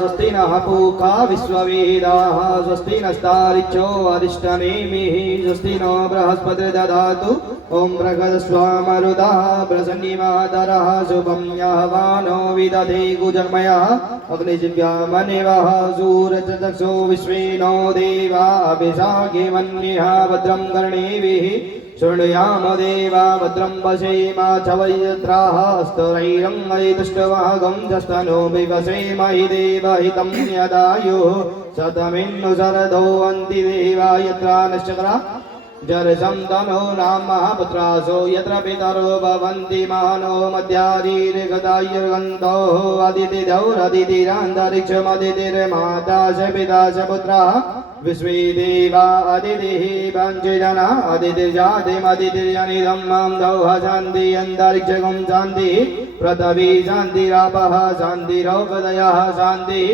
स्वस्ति नः पूषा विश्ववेदाः स्वस्ति नस्तारिक्षो अरिष्टनेमिः स्वस्ति नो बृहस्पतिर्दधातु ॐ बृहस्पतिर्मरुतः प्रसन्निमातरः शुभं यःवानो विदधे गुजर्मयः अग्निजिव्यामनिवः सूरजचक्षो विश्वेनो देवा अभिषाखे मन्यः भद्रं कर्णेभिः शृणुयाम देवा भद्रं पश्येमा चवयत्राः स्तरैरङ्गैतुष्टवागं जस्तनो विवसेम हि देवहितं यदायुः शतमिन्नु शरदो अन्ति देवा यत्र नश्चक्रा जरसं तनो नाम महापुत्रासो यत्र पितरो भवन्ति मानो मध्यारीर्गदायुर्गन्धोः अदितिदौरदितिरान्तरिक्षमदितिर्माता च पिता च पुत्राः विश्वे देवा अदितिः पञ्चजना अदितिर्जातिमदितिर्जनितं मां दौः शान्ति अन्तरिक्षगं शान्तिः पृथिवी शान्तिरापः शान्तिरोपदयः शान्तिः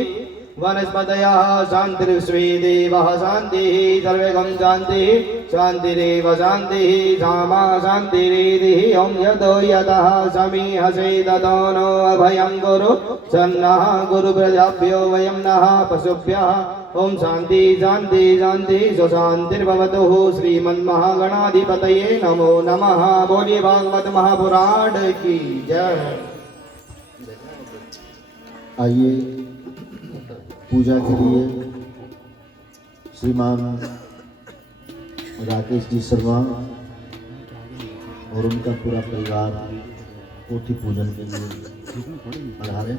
वनस्पतयः शान्तिर्विश्वे देवः शान्तिः सर्वगं शान्तिः शान्तिरेव शान्तिः सामा शान्तिरेधिः ॐ यतो यतः समीहसे ततो नो अभयं कुरु सन्नः गुरुप्रजाभ्यो वयं नः पशुभ्यः ॐ शान्ति शान्ति शान्ति स्वशान्तिर्भवतु श्रीमन्महागणाधिपतये नमो नमः। बोलिए भागवत महापुराण की जय। आइए पूजा के लिए श्रीमान राकेश जी शर्मा और उनका पूरा परिवार पोथी पूजन के लिए पधारे।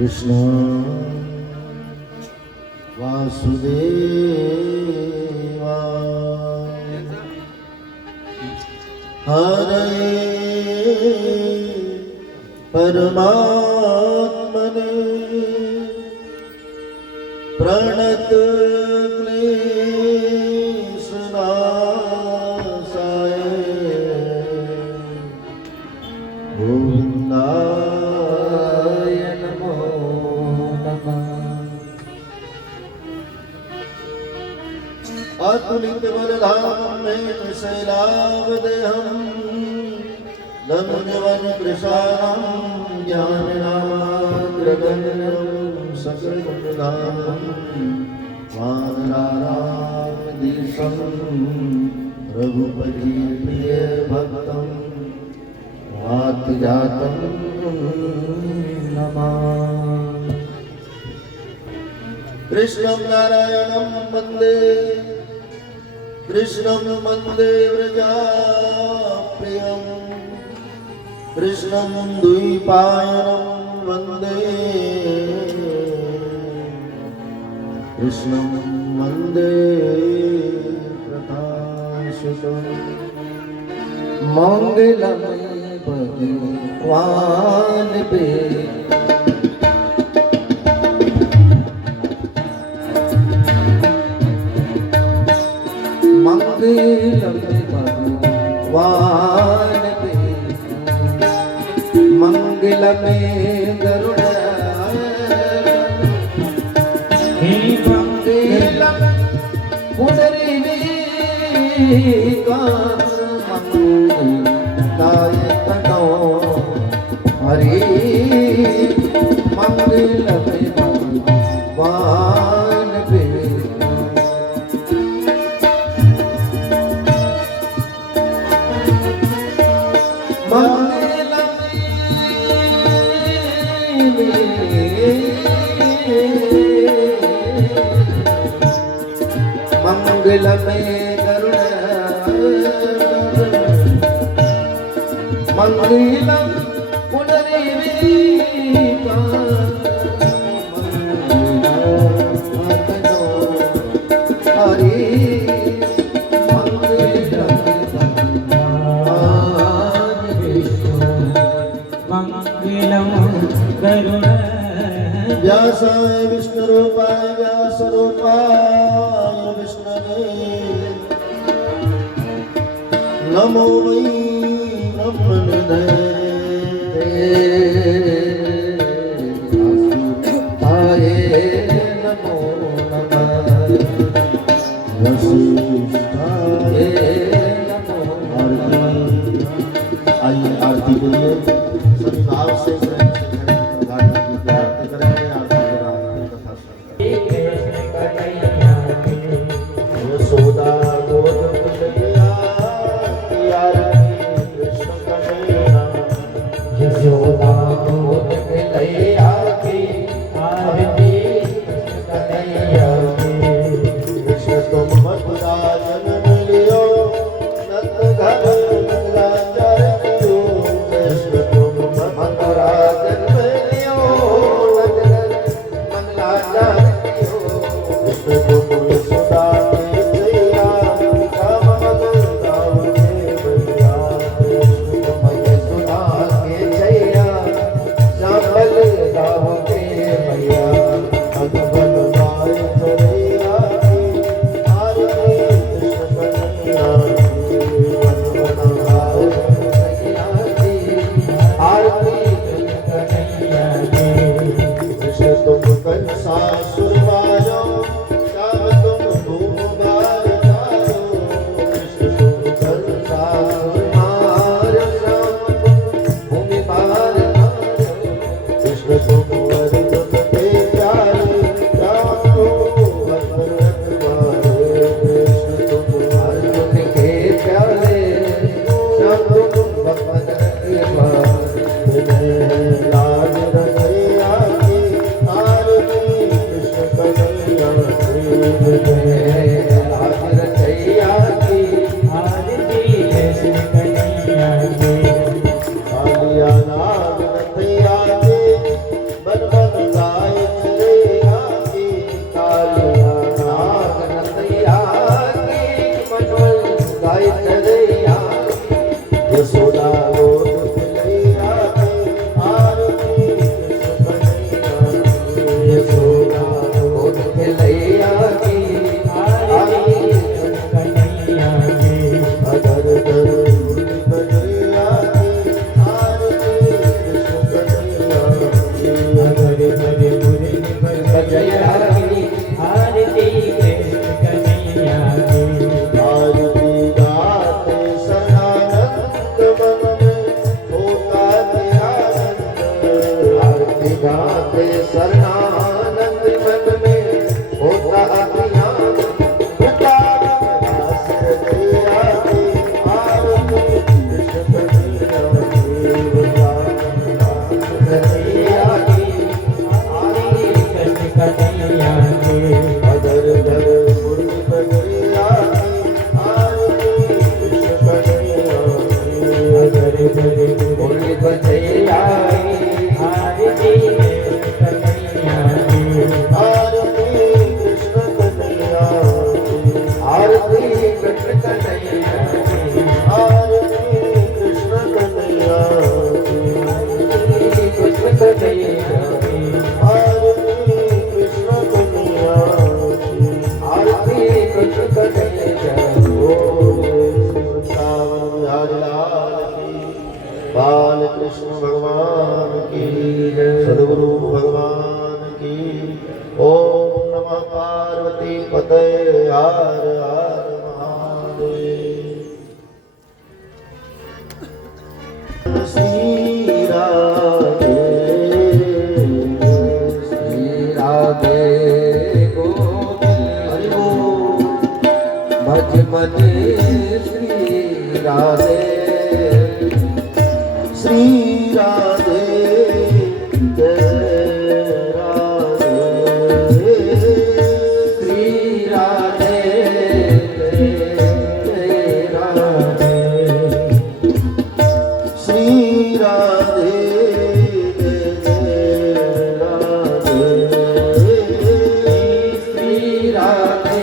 कृष्ण वासुदेवा हरे परमात्मने प्रणत क्लेशनाशाय गोविन्दाय नमो नमः। अतुलित बलधामं शैलावदेहं धनुजवन कृशानं ज्ञाननामाग्रगण्यं सकल गुणगान वानराणाम देशम रघुपति प्रिय भक्तम वात जातम नमामि। कृष्णं नारायणं वन्दे कृष्णं वन्दे व्रजाप्रियं कृष्णं द्वैपायनं वन्दे कृष्णं वन्दे प्रकाशितं मंगलम भगवान पे मंगलम भगवान पे मंगल में गरुड़ हे मंगलम पुंडरीकाक्ष मंगलायक हरि मंगल में भगवान पे मंगल में गरुड़ मंगलम पुंडरीकाक्ष हरि गरुड़ व्यासाय विष्णुरूपाय व्यासरूपाय विष्णवे नमो वै नमोनिधये नमो नमः वसिष्ठाय नमो आरती। आइए आरती के लिए सभी भाव से गाते शरणानंद पार्वती पते हर हर महादेव श्री राधे गोविंद हरि बोल भज मन श्री राधे श्री राधे जय राधे श्री राधे जय राधे श्री राधे जय राधे श्री राधे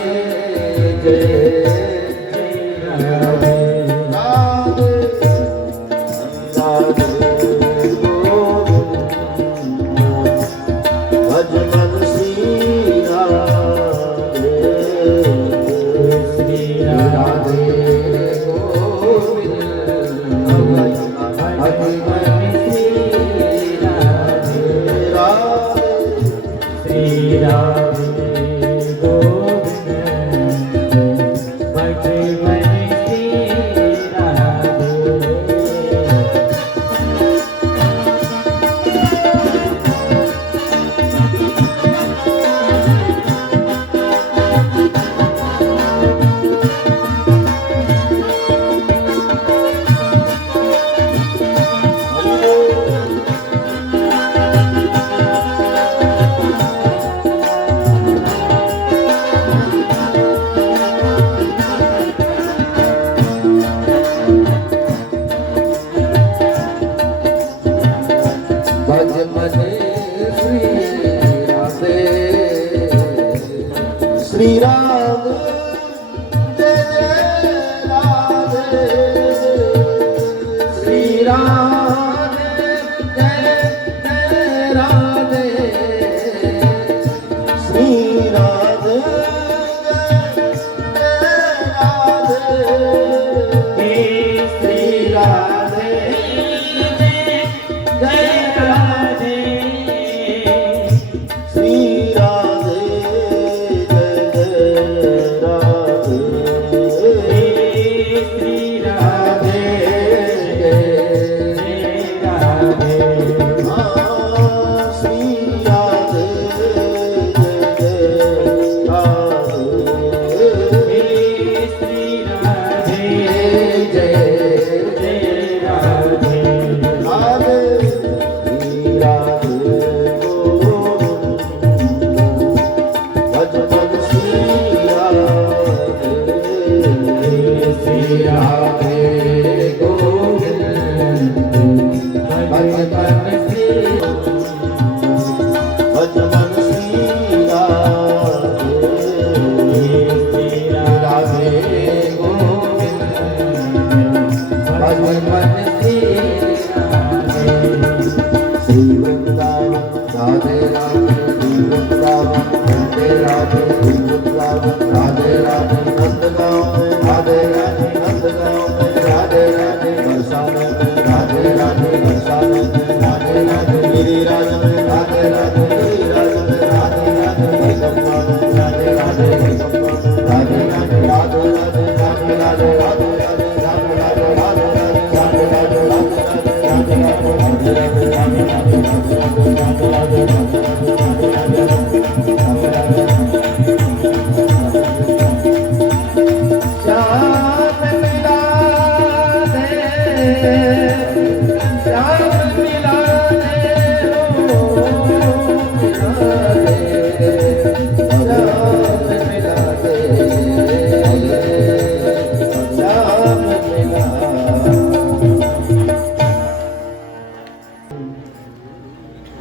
जय राधे श्री राधे जय राधे श्री राधे जय राधे श्री राधे जय राधे श्री राधे जय राधे श्री राधे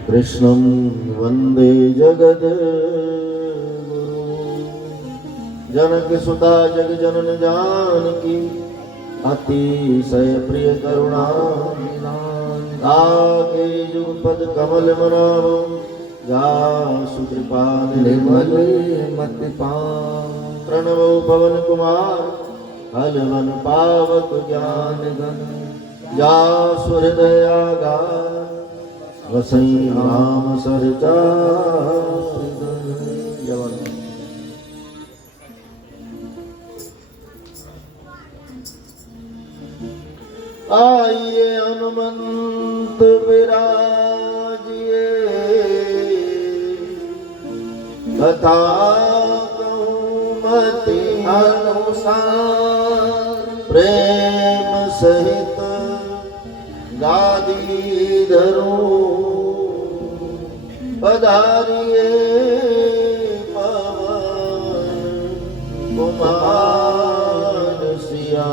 कृष्णं वन्दे जगद्गुरु जनकसुता जगजनन जानकी अतिशय प्रिय करुणा ताके जुगपद कमल मनावो जासु कृपा निर्मल मति प्रणवो पवन कुमार हलवन पावक ज्ञान गण जासु हृदय आगार वसई राम सरचा आइए हनुमंत विराजिए, कथा कहूँ मति अनुसार, प्रेम सहित गादी धरूं, पधारिए पवन कुमार सिया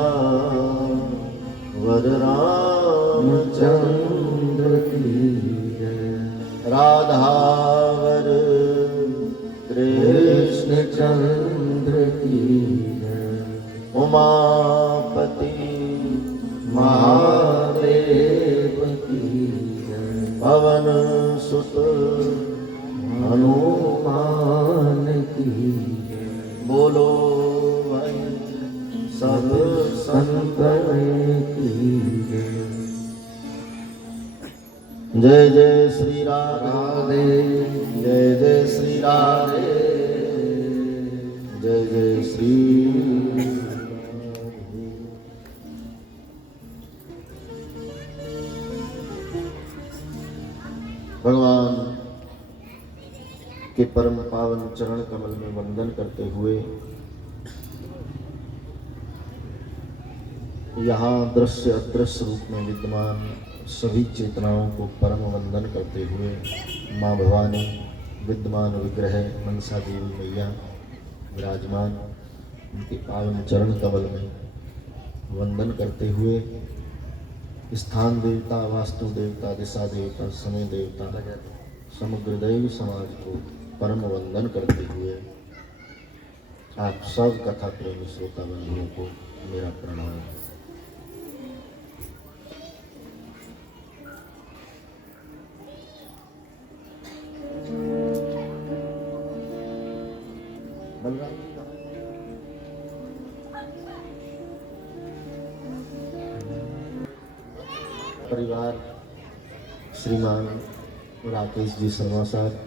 वर रामचंद्र की जय। राधावर कृष्ण चंद्र की जय। उमापति महादेव की जय। पवन सुत हनुमान की जय। बोलो भाई सब संतन की जय। जय जय श्री राधे, जय जय श्री राधे, जय जय श्री भगवान के परम पावन चरण कमल में वंदन करते हुए यहाँ दृश्य अदृश्य रूप में विद्यमान सभी चेतनाओं को परम वंदन करते हुए माँ भवानी विद्यमान विग्रह मनसा देवी मैया विराजमान उनके पावन चरण कमल में वंदन करते हुए स्थान देवता, वास्तु देवता, दिशा देवता, समय देवता, समग्र दैव समाज को परम वंदन करते हुए आप सब कथा प्रेमी श्रोता बंधुओं को मेरा प्रणाम। परिवार श्रीमान राकेश जी शर्मा साहब,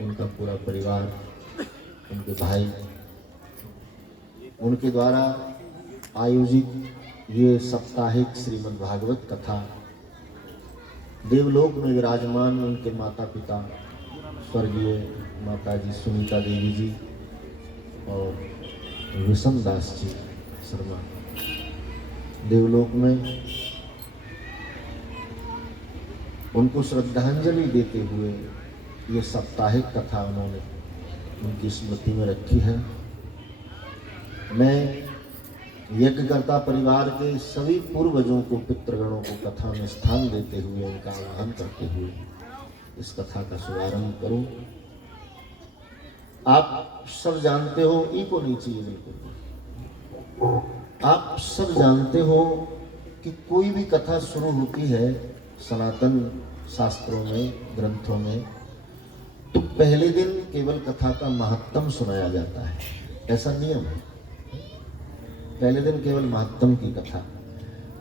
उनका पूरा परिवार, उनके भाई, उनके द्वारा आयोजित ये साप्ताहिक श्रीमद् भागवत कथा देवलोक में विराजमान उनके माता पिता स्वर्गीय माता जी सुनीता देवी जी और विषम दास जी शर्मा देवलोक में उनको श्रद्धांजलि देते हुए ये साप्ताहिक कथा उन्होंने उनकी स्मृति में रखी है। मैं यज्ञकर्ता परिवार के सभी पूर्वजों को, पितृगणों को कथा में स्थान देते हुए उनका आह्वान करते हुए इस कथा का शुभारंभ करूं। आप सब जानते हो, इको नहीं चाहिए बिल्कुल, आप सब जानते हो कि कोई भी कथा शुरू होती है सनातन शास्त्रों में, ग्रंथों में, तो पहले दिन केवल कथा का महत्तम सुनाया जाता है। ऐसा नियम है, पहले दिन केवल महत्तम की कथा।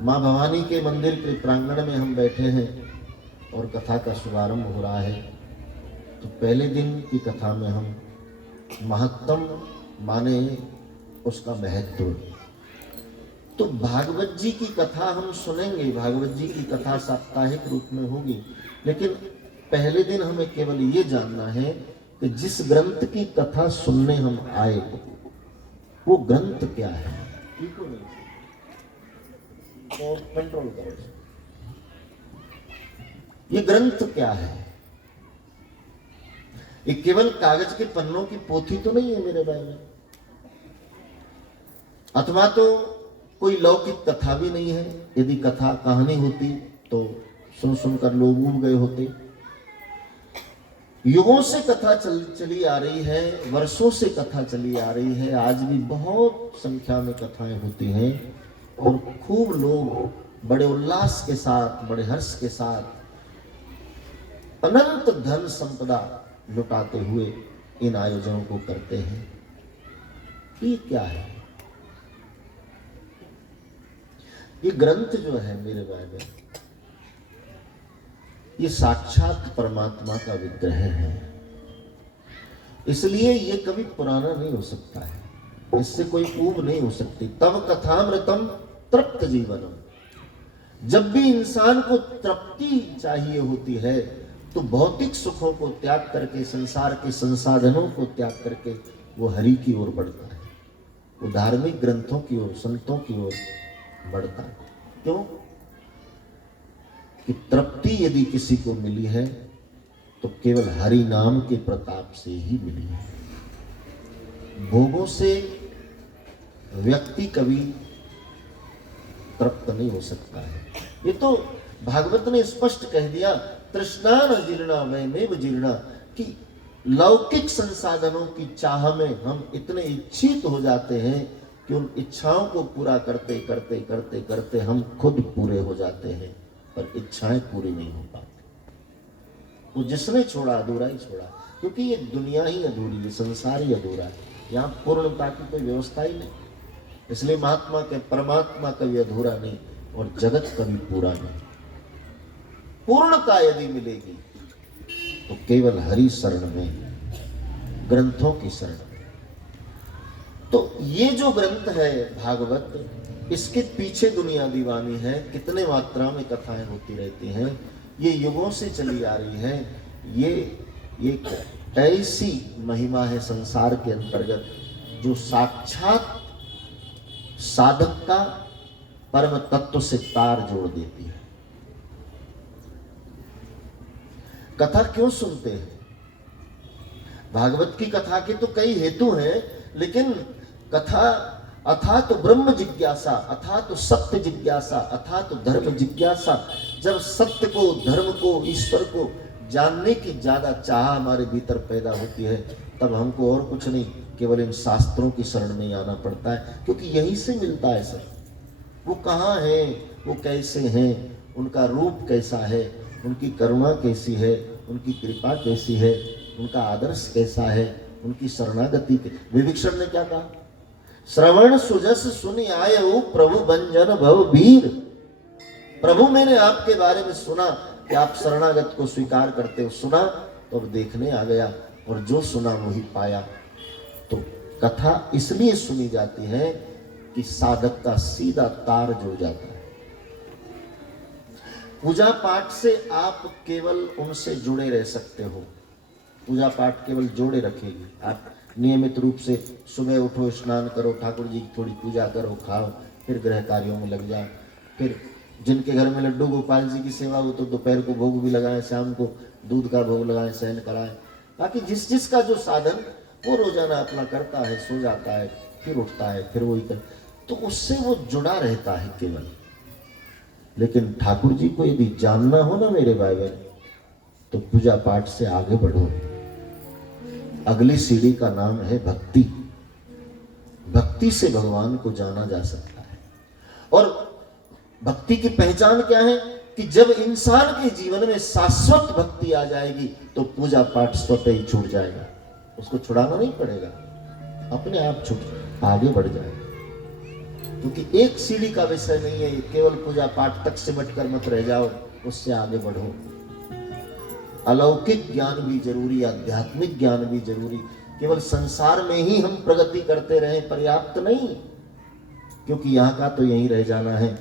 माँ भवानी के मंदिर के प्रांगण में हम बैठे हैं और कथा का शुभारंभ हो रहा है, तो पहले दिन की कथा में हम महत्तम माने उसका महत्व। तो भागवत जी की कथा हम सुनेंगे, भागवत जी की कथा साप्ताहिक रूप में होगी, लेकिन पहले दिन हमें केवल ये जानना है कि जिस ग्रंथ की कथा सुनने हम आए वो ग्रंथ क्या है। और कंट्रोल करो, ये ग्रंथ क्या है। ये केवल कागज के पन्नों की पोथी तो नहीं है मेरे भाई में, अथवा तो कोई लौकिक कथा भी नहीं है। यदि कथा कहानी होती तो सुन सुनकर लोग ऊब गए होते। युगों से कथा चली आ रही है, वर्षों से कथा चली आ रही है, आज भी बहुत संख्या में कथाएं होती हैं और खूब लोग बड़े उल्लास के साथ, बड़े हर्ष के साथ अनंत धन संपदा लुटाते हुए इन आयोजनों को करते हैं। ये क्या है? ये ग्रंथ जो है मेरे भाई, ये साक्षात परमात्मा का विग्रह है, इसलिए ये कभी पुराना नहीं हो सकता है, इससे कोई ऊब नहीं हो सकती। तब कथामृतम तृप्त जीवनम, जब भी इंसान को तृप्ति चाहिए होती है तो भौतिक सुखों को त्याग करके, संसार के संसाधनों को त्याग करके वो हरि की ओर बढ़ता है, वो धार्मिक ग्रंथों की ओर, संतों की ओर बढ़ता है। क्यों? कि तृप्ति यदि किसी को मिली है तो केवल हरि नाम के प्रताप से ही मिली है। भोगों से व्यक्ति कभी तृप्त नहीं हो सकता है। ये तो भागवत ने स्पष्ट कह दिया, तृष्णान जीर्णा वयमेव जीर्णा, कि लौकिक संसाधनों की चाह में हम इतने इच्छित हो जाते हैं कि उन इच्छाओं को पूरा करते करते करते करते हम खुद पूरे हो जाते हैं, पर इच्छाएं पूरी नहीं हो पाती। वो जिसने छोड़ा अधूरा ही छोड़ा, क्योंकि ये दुनिया ही अधूरी है, संसार ही अधूरा है, यहाँ पूर्णता की कोई व्यवस्था ही नहीं। इसलिए महात्मा के परमात्मा कभी अधूरा नहीं और जगत कभी पूरा नहीं। पूर्णता यदि मिलेगी तो केवल हरि शरण में, ग्रंथों की शरण में। तो ये जो ग्रंथ है भागवत, इसके पीछे दुनिया दीवानी है, कितने मात्रा में कथाएं होती रहती हैं, ये युगों से चली आ रही है। ये एक ऐसी महिमा है संसार के अंतर्गत जो साक्षात साधक का परम तत्व से तार जोड़ देती है। कथा क्यों सुनते हैं? भागवत की कथा के तो कई हेतु हैं, लेकिन कथा अथा तो ब्रह्म जिज्ञासा, अथा तो सत्य जिज्ञासा, अथा तो धर्म जिज्ञासा। जब सत्य को, धर्म को, ईश्वर को जानने की ज्यादा चाह हमारे भीतर पैदा होती है, तब हमको और कुछ नहीं, केवल इन शास्त्रों की शरण में आना पड़ता है, क्योंकि यहीं से मिलता है सब। वो कहाँ हैं, वो कैसे हैं, उनका रूप कैसा है, उनकी करुणा कैसी है, उनकी कृपा कैसी है, उनका आदर्श कैसा है, उनकी शरणागति। विभीषण ने क्या कहा? श्रवण सुजस सुनि आयऊ प्रभु बंजन भव वीर। प्रभु मैंने आपके बारे में सुना कि आप शरणागत को स्वीकार करते हो, सुना तो अब देखने आ गया, और जो सुना वही पाया। तो कथा इसलिए सुनी जाती है कि साधक का सीधा तार जुड़ जाता है। पूजा पाठ से आप केवल उनसे जुड़े रह सकते हो, पूजा पाठ केवल जोड़े रखेगी। आप नियमित रूप से सुबह उठो, स्नान करो, ठाकुर जी की थोड़ी पूजा करो, खाओ, फिर गृह कार्यों में लग जाओ। फिर जिनके घर में लड्डू गोपाल जी की सेवा हो तो दोपहर को भोग भी लगाएं, शाम को दूध का भोग लगाएं, शयन कराएं। बाकी जिस जिसका जो साधन वो रोजाना अपना करता है, सो जाता है, फिर उठता है, फिर वही कर, तो उससे वो जुड़ा रहता है केवल। लेकिन ठाकुर जी को यदि जानना हो ना मेरे भाई बहन, तो पूजा पाठ से आगे बढ़ो। अगली सीढ़ी का नाम है भक्ति। भक्ति से भगवान को जाना जा सकता है। और भक्ति की पहचान क्या है? कि जब इंसान के जीवन में शाश्वत भक्ति आ जाएगी तो पूजा पाठ स्वतः ही छूट जाएगा, उसको छुड़ाना नहीं पड़ेगा, अपने आप छूट आगे बढ़ जाएगा। क्योंकि एक सीढ़ी का विषय नहीं है, केवल पूजा पाठ तक सिमट कर मत रह जाओ, उससे आगे बढ़ो। अलौकिक ज्ञान भी जरूरी, आध्यात्मिक ज्ञान भी जरूरी। केवल संसार में ही हम प्रगति करते रहें पर्याप्त नहीं, क्योंकि यहाँ का तो यहीं रह जाना है,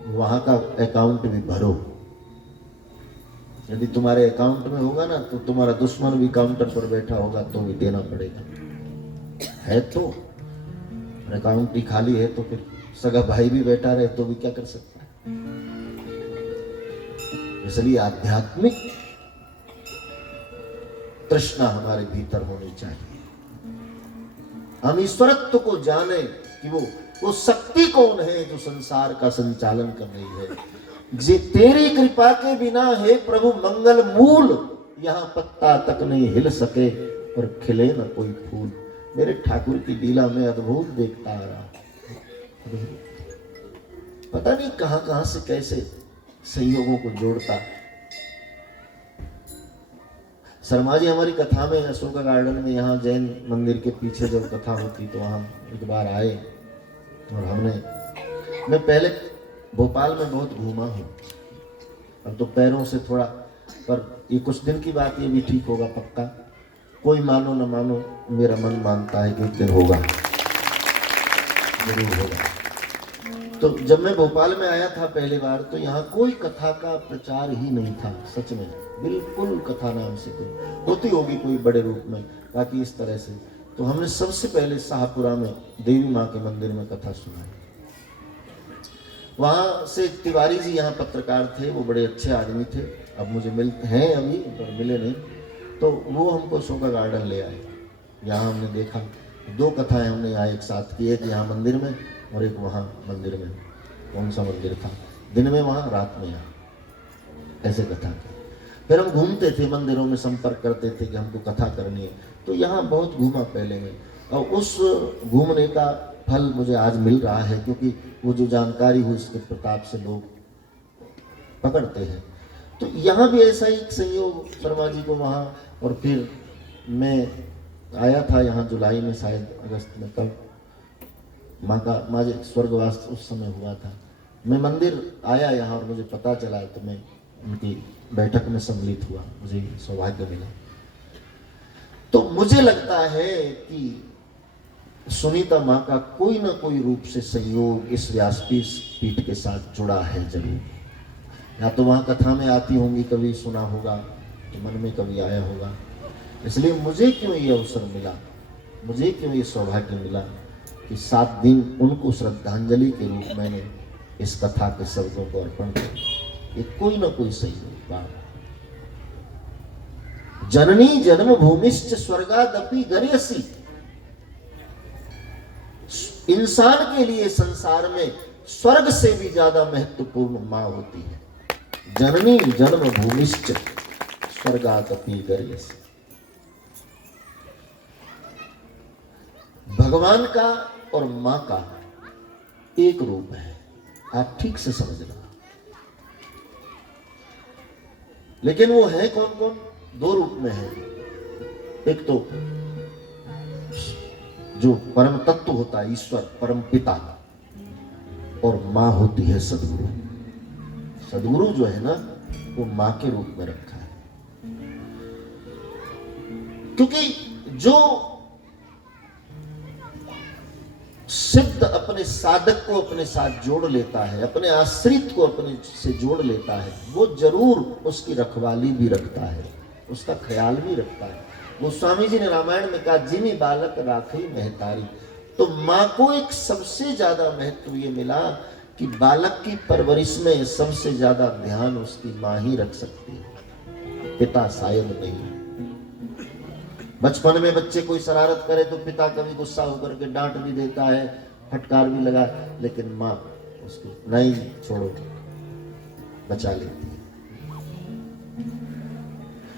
वहां का अकाउंट भी भरो। यदि तुम्हारे अकाउंट में होगा ना तो तुम्हारा दुश्मन भी काउंटर पर बैठा होगा तो भी देना पड़ेगा। है तो अकाउंट ही खाली है तो फिर सगा भाई भी बैठा रहे तो भी क्या कर सकता है। इसलिए आध्यात्मिक तृष्णा हमारे भीतर होनी चाहिए। हम ईश्वरत्व को जाने कि वो शक्ति कौन है जो संसार का संचालन कर रही है। जे तेरी कृपा के बिना है प्रभु मंगल मूल, यहाँ पत्ता तक नहीं हिल सके और खिले न कोई फूल। मेरे ठाकुर की लीला में अद्भुत देखता आ रहा, पता नहीं कहां कहां से कैसे संयोगों को जोड़ता। शर्मा जी हमारी कथा में अशोका गार्डन में, यहाँ जैन मंदिर के पीछे जब कथा होती तो वहां एक बार आए और मैं पहले भोपाल में बहुत घूमा हूँ, अब तो पैरों से थोड़ा, पर ये कुछ दिन की बात, ये भी ठीक होगा पक्का। कोई मानो न मानो, मेरा मन मानता है कि एक दिन होगा, जरूर होगा। तो जब मैं भोपाल में आया था पहली बार, तो यहाँ कोई कथा का प्रचार ही नहीं था, सच में बिल्कुल कथा नाम से कोई होती होगी कोई बड़े रूप में, बाकी इस तरह से। तो हमने सबसे पहले शाहपुरा में देवी माँ के मंदिर में कथा सुनाई। वहाँ से तिवारी जी यहाँ पत्रकार थे, वो बड़े अच्छे आदमी थे, अब मुझे मिलते हैं अभी पर मिले नहीं, तो वो हमको शोका गार्डन ले आए। यहाँ हमने देखा 2 कथाएं हमने यहाँ एक साथ की, एक यहाँ मंदिर में और एक वहाँ मंदिर में। कौन सा मंदिर था? दिन में वहाँ, रात में यहाँ, ऐसे कथा की। फिर हम घूमते थे मंदिरों में, संपर्क करते थे कि हमको कथा करनी है, तो यहाँ बहुत घूमा पहले में, और उस घूमने का फल मुझे आज मिल रहा है, क्योंकि वो जो जानकारी हुई उसके प्रताप से लोग पकड़ते हैं। तो यहाँ भी ऐसा ही संयोग शर्मा जी को वहाँ, और फिर मैं आया था यहाँ जुलाई में, शायद अगस्त में, तब माँ स्वर्गवास उस समय हुआ था। मैं मंदिर आया यहाँ और मुझे पता चला, तो मैं उनकी बैठक में सम्मिलित हुआ, मुझे सौभाग्य मिला। तो मुझे लगता है कि सुनीता माँ का कोई ना कोई रूप से संयोग इस व्यासपीठ के साथ जुड़ा है जरूर। या तो वहाँ कथा में आती होंगी, कभी सुना होगा, तो मन में कभी आया होगा। इसलिए मुझे क्यों ये अवसर मिला, मुझे क्यों ये सौभाग्य मिला कि 7 दिन उनको श्रद्धांजलि के रूप मैंने इस कथा के शब्दों को अर्पण कर, ये कोई ना कोई संयोग बात। जननी जन्मभूमिश्च स्वर्गादपि गर्यसी। इंसान के लिए संसार में स्वर्ग से भी ज्यादा महत्वपूर्ण मां होती है। जननी जन्मभूमिश्च स्वर्गादपि गर्यसी। भगवान का और मां का एक रूप है, आप ठीक से समझना। लेकिन वो है कौन कौन? 2 रूप में है। एक तो जो परम तत्व होता है ईश्वर, परम पिता, और मां होती है सदगुरु। सदगुरु जो है ना, वो मां के रूप में रखा है, क्योंकि जो सिद्ध अपने साधक को अपने साथ जोड़ लेता है, अपने आश्रित को अपने से जोड़ लेता है, वो जरूर उसकी रखवाली भी रखता है, उसका ख्याल भी रखता है। गोस्वामी जी ने रामायण में कहा, जिमी बालक राखी महतारी। तो माँ को एक सबसे ज्यादा महत्व ये मिला कि बालक की परवरिश में सबसे ज्यादा ध्यान उसकी माँ ही रख सकती है, पिता शायद नहीं। बचपन में बच्चे कोई शरारत करे तो पिता कभी गुस्सा होकर के डांट भी देता है, फटकार भी लगा, लेकिन माँ उसको नहीं, छोड़ो, बचा लेती है।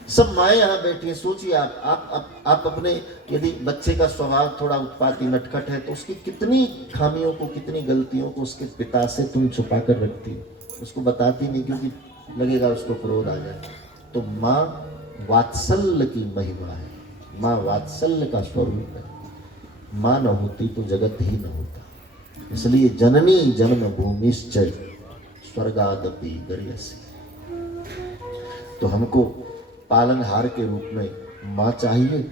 सब माएँ यहाँ बैठी हैं। सोचिए आप अपने, यदि बच्चे का स्वभाव थोड़ा उत्पाती नटखट है, तो उसकी कितनी खामियों को, कितनी गलतियों को उसके पिता से तुम छुपा कर रखती हो, उसको बताती नहीं, क्योंकि लगेगा उसको क्रोध आ जाए। तो माँ वात्सल्य की महिमा है, माँ वात्सल्य का स्वरूप है। माँ न होती तो जगत ही न होता। इसलिए जननी जन्मभूमिश्च स्वर्गादपि गर्यसी। तो हमको पालनहार के रूप में माँ चाहिए,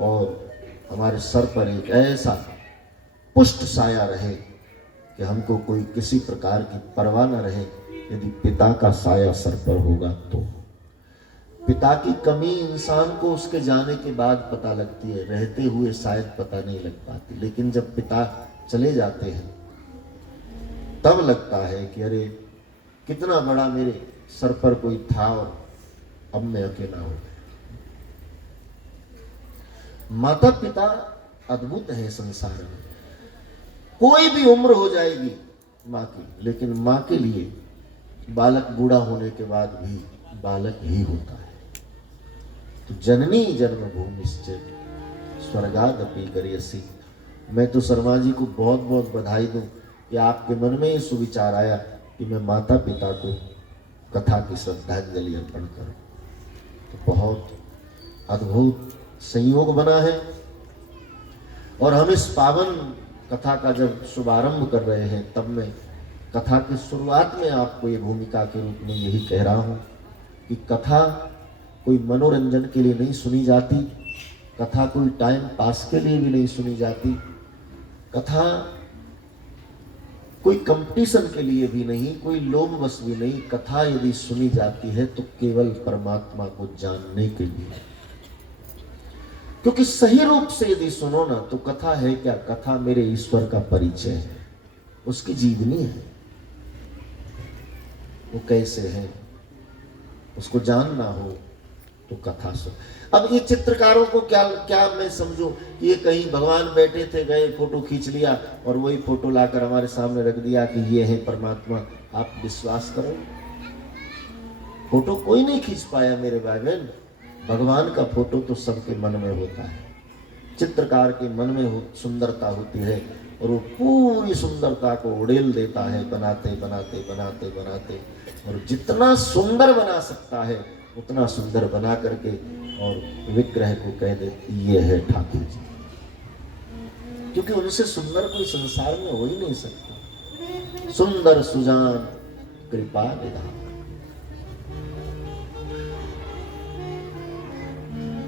और हमारे सर पर एक ऐसा पुष्ट साया रहे कि हमको कोई किसी प्रकार की परवाह न रहे। यदि पिता का साया सर पर होगा तो पिता की कमी इंसान को उसके जाने के बाद पता लगती है, रहते हुए शायद पता नहीं लग पाती। लेकिन जब पिता चले जाते हैं तब लगता है कि अरे कितना बड़ा मेरे सर पर कोई था और अब मैं अकेला हो गया। माता पिता अद्भुत है संसार में। कोई भी उम्र हो जाएगी माँ की, लेकिन माँ के लिए बालक बूढ़ा होने के बाद भी बालक ही होता है। तो जननी जन्मभूमिश्च स्वर्गादपि गर्यसी। मैं तो शर्मा जी को बहुत बहुत बधाई दूं कि आपके मन में ये सुविचार आया कि मैं माता पिता को कथा की श्रद्धांजलि अर्पण करूं। तो बहुत अद्भुत संयोग बना है। और हम इस पावन कथा का जब शुभारंभ कर रहे हैं, तब मैं कथा की शुरुआत में आपको ये भूमिका के रूप में यही कह रहा हूँ कि कथा कोई मनोरंजन के लिए नहीं सुनी जाती, कथा कोई टाइम पास के लिए भी नहीं सुनी जाती, कथा कोई कंपटीशन के लिए भी नहीं, कोई लोभवश भी नहीं। कथा यदि सुनी जाती है तो केवल परमात्मा को जानने के लिए, क्योंकि सही रूप से यदि सुनो ना तो कथा है क्या? कथा मेरे ईश्वर का परिचय है, उसकी जीवनी है। वो कैसे है उसको जानना हो तो कथा सुन। अब ये चित्रकारों को क्या मैं समझूं कि ये कहीं भगवान बैठे थे, गए फोटो खींच लिया और वही फोटो लाकर हमारे सामने रख दिया कि ये है परमात्मा, आप विश्वास करो। फोटो कोई नहीं खींच पाया मेरे भाई बहन, भगवान का फोटो तो सबके मन में होता है। चित्रकार के मन में सुंदरता होती है और वो पूरी सुंदरता को उड़ेल देता है, बनाते बनाते बनाते बनाते, और जितना सुंदर बना सकता है उतना सुंदर बना करके और विग्रह को कह देते ये है ठाकुर जी, क्योंकि उनसे सुंदर कोई संसार में हो ही नहीं सकता। सुंदर सुजान कृपा निधान,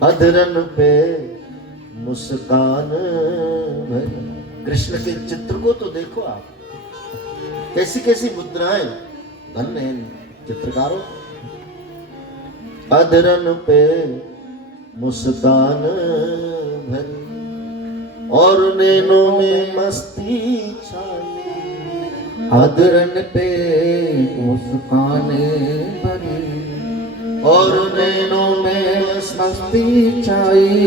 अधरन पे मुस्कान भरी। कृष्ण के चित्र को तो देखो आप, कैसी कैसी मुद्राएं, धन्य है चित्रकारों। अधरन पे मुस्कान भरी और नैनों में मस्ती छाई। अधरन पे मुस्कान भरी और नैनों में मस्ती छाई।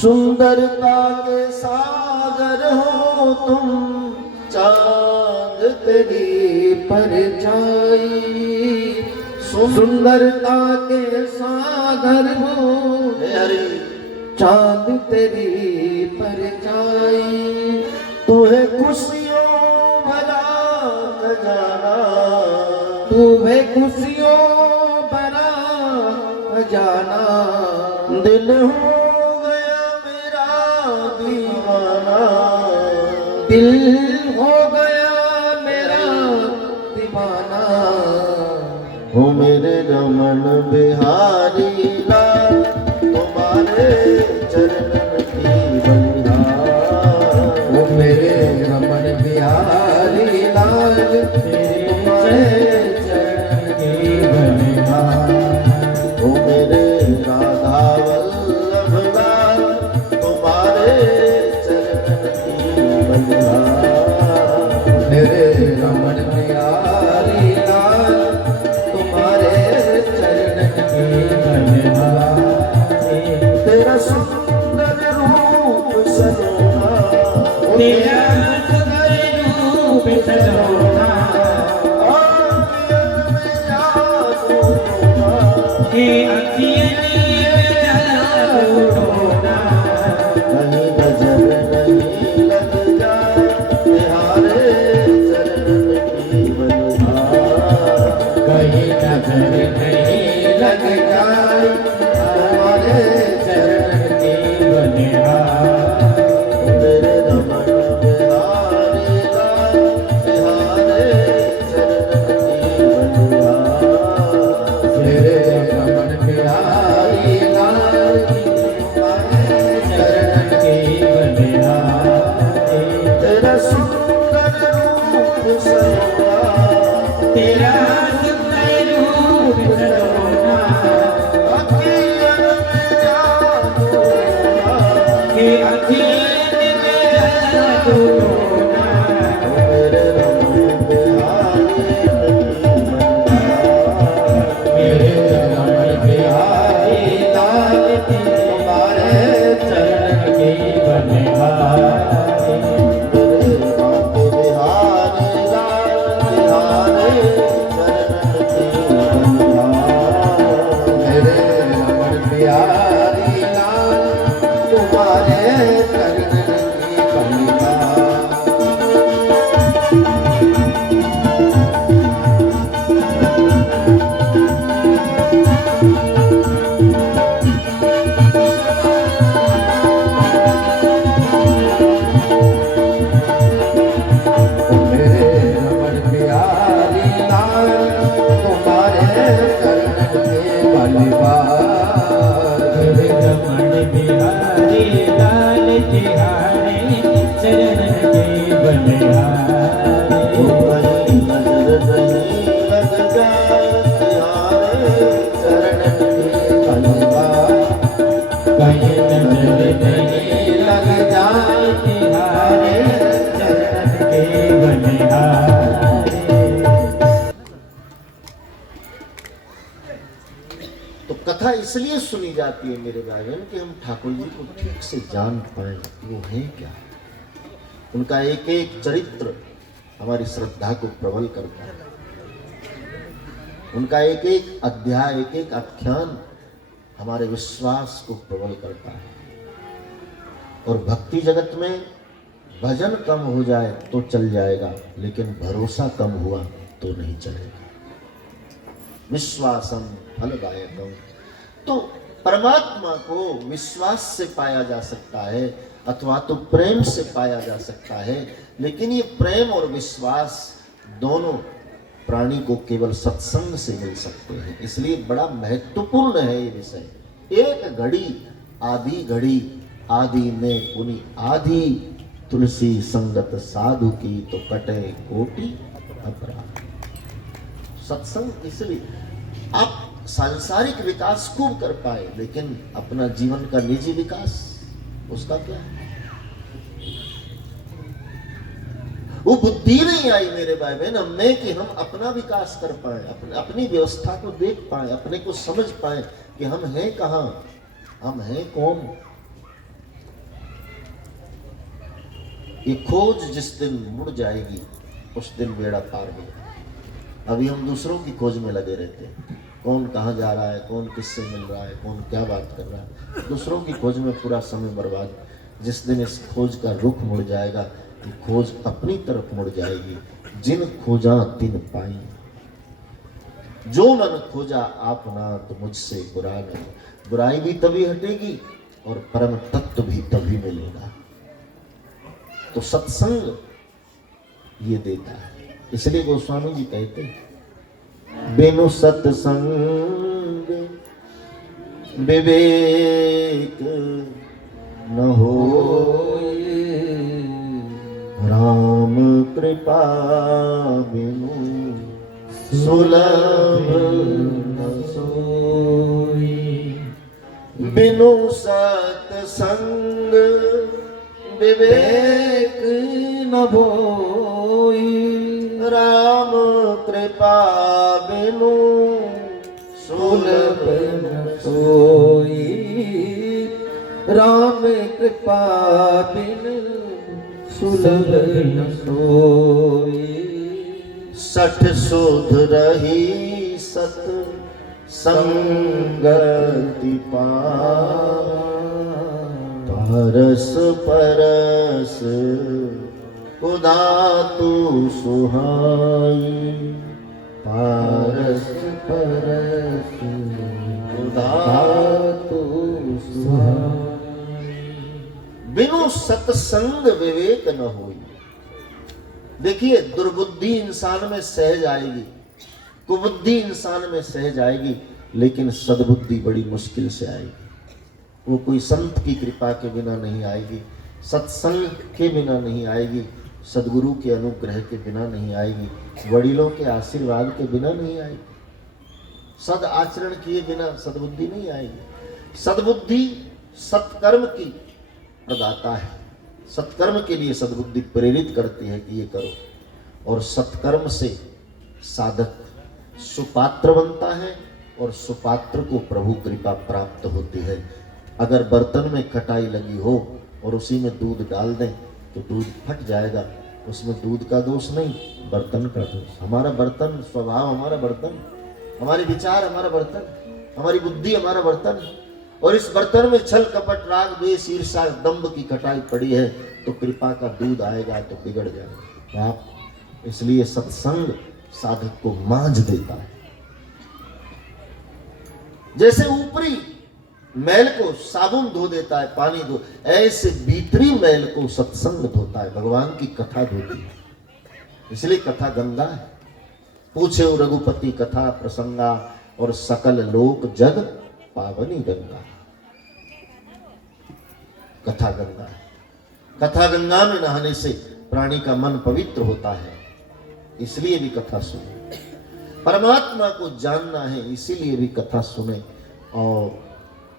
सुंदरता के सागर हो तुम, चांद तेरी परछाई। सुंदरता के सागर हो चांद तेरी परछाई। तुम्हें खुशियों भरा खजाना, तुम्हें खुशियों भरा खजाना। दिल हो गया मेरा दीवाना, दिल हो गया मेरा दीवाना। हो मेरे रमन बिहारी लाल, तुम्हारे चरणन की बलिहार। वो मेरे रमन बिहारी लाल, तुम्हारे चरण की बलिहार। हो मेरे राधा वल्लभ लाल, तुम्हारे चरणन की बलिहार। मेरे रमन बिहारी लाल, तुम्हारे चरण की बलिहार। तेरा सुंदर रूप सलोना, तेरा सुंदर रूप सलोना। आँखियों में जादू टोना, हे अखियाँ में जादू टोना। कहीं नजर नहीं लग जाए तुम्हारे चरण की बलिहार। कहीं नजर नहीं लग जाए तुम्हारे चरण की बलिहार। तेरे रमन बिहारी लाल, तुम्हारे चरण की बलिहार। मेरे रमन बिहारी लाल, तुम्हारे चरण की बलिहार। तेरा सुंदर रूप सलोना, तेरा सुंदर रूप सलोना। अखियों में जादू टोना, हे अखियाँ में जादू टोना। मेरे रमन बिहारी बलिहार। मेरे रमन बिहारी लाल, तुम्हारे चरण की बलिहार। मेरे राम बिहारी लाल, तुम्हारे चरण की बलिहार। मेरे रमन बिहारी लाल, तुम्हारे चरण की बलिहार। मेरे रमन बिहारी लाल, तुम्हारे चरण के बलिहार। मेरे रमन बिहारी लाल, तुम्हारे चरण के बलिहार। नहीं लग जाए तिहारे चरण के बनिहारे। तो कथा इसलिए सुनी जाती है मेरे भाई बहन कि हम ठाकुर जी को ठीक से जान पाए कि वो है क्या। उनका एक एक चरित्र हमारी श्रद्धा को प्रबल करता है। उनका एक एक अध्याय, एक एक आख्यान हमारे विश्वास को प्रबल करता है। और भक्ति जगत में भजन कम हो जाए तो चल जाएगा, लेकिन भरोसा कम हुआ तो नहीं चलेगा। विश्वासम फलदायकम। तो परमात्मा को विश्वास से पाया जा सकता है अथवा तो प्रेम से पाया जा सकता है, लेकिन ये प्रेम और विश्वास दोनों प्राणी को केवल सत्संग से मिल सकते हैं। इसलिए बड़ा महत्वपूर्ण है ये विषय। एक घड़ी आधी घड़ी आदि में पुनि आदि, तुलसी संगत साधु की तो कटे कोटि अपराध। सत्संग इसलिए आप सांसारिक विकास खूब कर पाए, लेकिन अपना जीवन का निजी विकास उसका क्या है? वो बुद्धि नहीं आई मेरे भाई बहन हमने कि हम अपना विकास कर पाए, अपनी व्यवस्था को देख पाए, अपने को समझ पाए कि हम हैं कहां, हम हैं कौन। ये खोज जिस दिन मुड़ जाएगी उस दिन बेड़ा पार होगा। अभी हम दूसरों की खोज में लगे रहते हैं, कौन कहाँ जा रहा है, कौन किससे मिल रहा है, कौन क्या बात कर रहा है, दूसरों की खोज में पूरा समय बर्बाद। जिस दिन इस खोज का रुख मुड़ जाएगा, ये खोज अपनी तरफ मुड़ जाएगी। जिन खोजा तिन पाई, जो मन खोजा आपना तो मुझसे बुरा नहीं। बुराई भी तभी हटेगी और परम तत्व भी तभी मिलेगा। तो सत्संग ये देता है। इसलिए गोस्वामी जी कहते हैं बिनु सत्संग विवेक न होए, राम कृपा बिनु सुलभ न सोई। बिनु सत्संग विवेक न भोई, राम कृपा बिनु सुलभ न सोई। राम कृपा बिनु सुलभ न सोई। सठ सुध रही सत संगति पार, परस परस उदातु सुहाई। पारस परस उदातु सुहाई। बिनु सत्संग विवेक न होई। देखिए दुर्बुद्धि इंसान में सहज आएगी, कुबुद्धि इंसान में सहज आएगी, लेकिन सद्बुद्धि बड़ी मुश्किल से आएगी। वो कोई संत की कृपा के बिना नहीं आएगी, सत्संग के बिना नहीं आएगी, सदगुरु के अनुग्रह के बिना नहीं आएगी, वडिलों के आशीर्वाद के बिना नहीं आएगी। सद आचरण किए बिना सद्बुद्धि नहीं आएगी। सद्बुद्धि सत्कर्म की प्रदाता है। सत्कर्म के लिए सद्बुद्धि प्रेरित करती है कि ये करो। और सत्कर्म से साधक सुपात्र बनता है और सुपात्र को प्रभु कृपा प्राप्त होती है। अगर बर्तन में खटाई लगी हो और उसी में दूध डाल दें तो दूध फट जाएगा। उसमें दूध का दोष नहीं, बर्तन का दोष। हमारा बर्तन, स्वभाव हमारा बर्तन, हमारे विचार हमारा बर्तन, हमारी बुद्धि हमारा बर्तन। और इस बर्तन में छल कपट राग द्वेष ईर्ष्या दंभ की खटाई पड़ी है तो कृपा का दूध आएगा तो बिगड़ जाएगा आप। इसलिए सत्संग साधक को मांझ देता है। जैसे ऊपरी मैल को साबुन धो देता है, पानी धो, ऐसे भीतरी मैल को सत्संग धोता है, भगवान की कथा धोती है। इसलिए कथा गंगा है। पूछे रघुपति कथा प्रसंगा और सकल लोक जग पावनी गंगा। कथा गंगा है। कथा गंगा में नहाने से प्राणी का मन पवित्र होता है। इसलिए भी कथा सुने। परमात्मा को जानना है, इसीलिए भी कथा सुने। और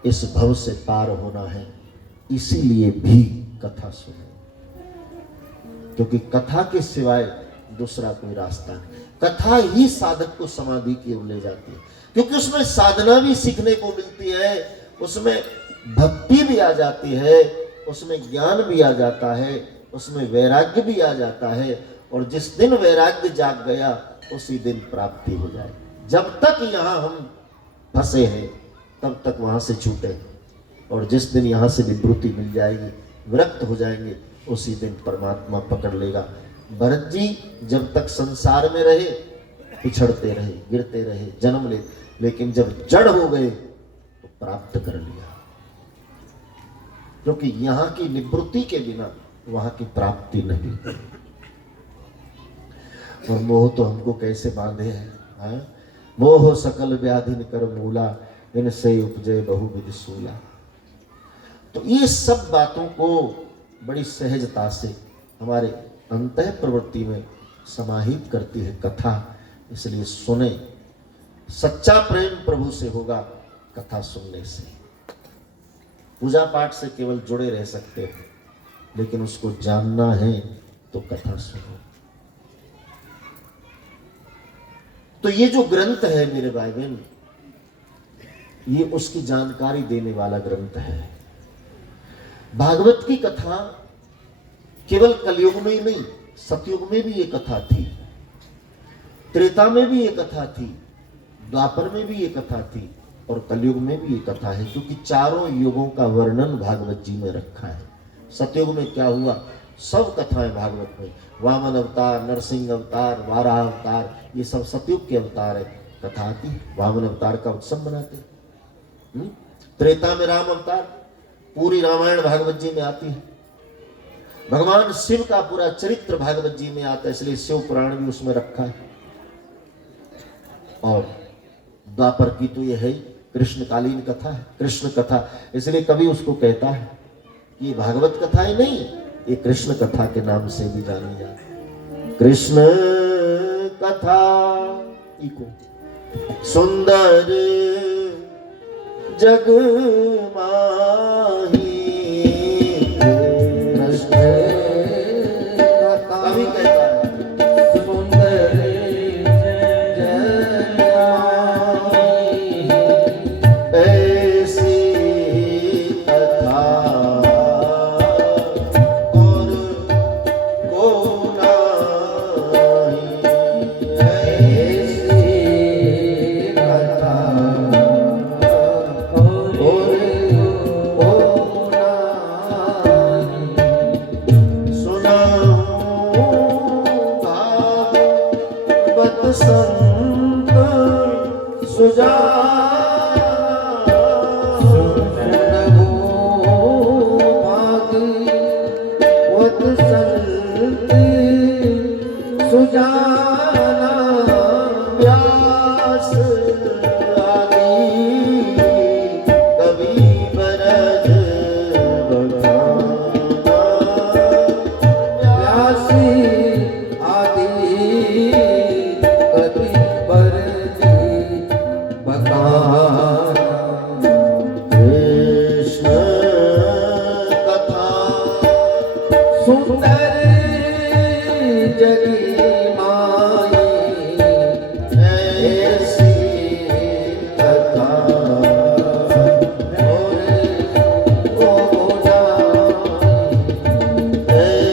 इस भव से पार होना है, इसीलिए भी कथा सुनो, क्योंकि कथा के सिवाय दूसरा कोई रास्ता नहीं। कथा ही साधक को समाधि की ओर ले जाती है, क्योंकि उसमें साधना भी सीखने को मिलती है, उसमें भक्ति भी आ जाती है, उसमें ज्ञान भी आ जाता है, उसमें वैराग्य भी आ जाता है। और जिस दिन वैराग्य जाग गया उसी दिन प्राप्ति हो जाए। जब तक यहाँ हम फंसे हैं तब तक वहां से छूटे, और जिस दिन यहाँ से निवृत्ति मिल जाएगी, विरक्त हो जाएंगे, उसी दिन परमात्मा पकड़ लेगा। भरत जी जब तक संसार में रहे पिछड़ते रहे, गिरते रहे, जन्म ले, लेकिन जब जड़ हो गए तो प्राप्त कर लिया, क्योंकि यहाँ की निवृत्ति के बिना वहां की प्राप्ति नहीं। और मोह तो हमको कैसे बांधे है, मोह सकल व्याधि कर मूला, इनसे उपजे बहुविध सूला। तो ये सब बातों को बड़ी सहजता से हमारे अंतः प्रवृत्ति में समाहित करती है कथा। इसलिए सुने, सच्चा प्रेम प्रभु से होगा कथा सुनने से। पूजा पाठ से केवल जुड़े रह सकते हो, लेकिन उसको जानना है तो कथा सुनो। तो ये जो ग्रंथ है मेरे भाई बहन, ये उसकी जानकारी देने वाला ग्रंथ है। भागवत की कथा केवल कलयुग में ही नहीं, सतयुग में भी ये कथा थी, त्रेता में भी ये कथा थी, द्वापर में भी ये कथा थी, और कलयुग में भी ये कथा है, क्योंकि चारों युगों का वर्णन भागवत जी में रखा है। सतयुग में क्या हुआ, सब कथाएं भागवत में, वामन अवतार, नरसिंह अवतार, वाराह अवतार, ये सब सतयुग के अवतार है। कथा आती, वामन अवतार का उत्सव मनाते। त्रेता में राम अवतार, पूरी रामायण भागवत जी में आती है। भगवान शिव का पूरा चरित्र भागवत जी में आता है, इसलिए शिव पुराण भी उसमें रखा है। और द्वापर की तो ये है ही कृष्णकालीन कथा है, कृष्ण कथा, इसलिए कभी उसको कहता है कि ये भागवत कथा ही नहीं, ये कृष्ण कथा के नाम से भी जानी जाती है। कृष्ण कथा इको सुंदर जग माही, कृष्ण कथा भी कहता है सुंदर जग माही, ऐसी कथा और को नाही, ऐसी कथा संत सुजाना, भागवत संत सुजाना, व्यास आदि कवि बरज बखाना, व्यास आदि कृष्ण कथा सुंदर जगी माई, ऐसी कथा ऐसी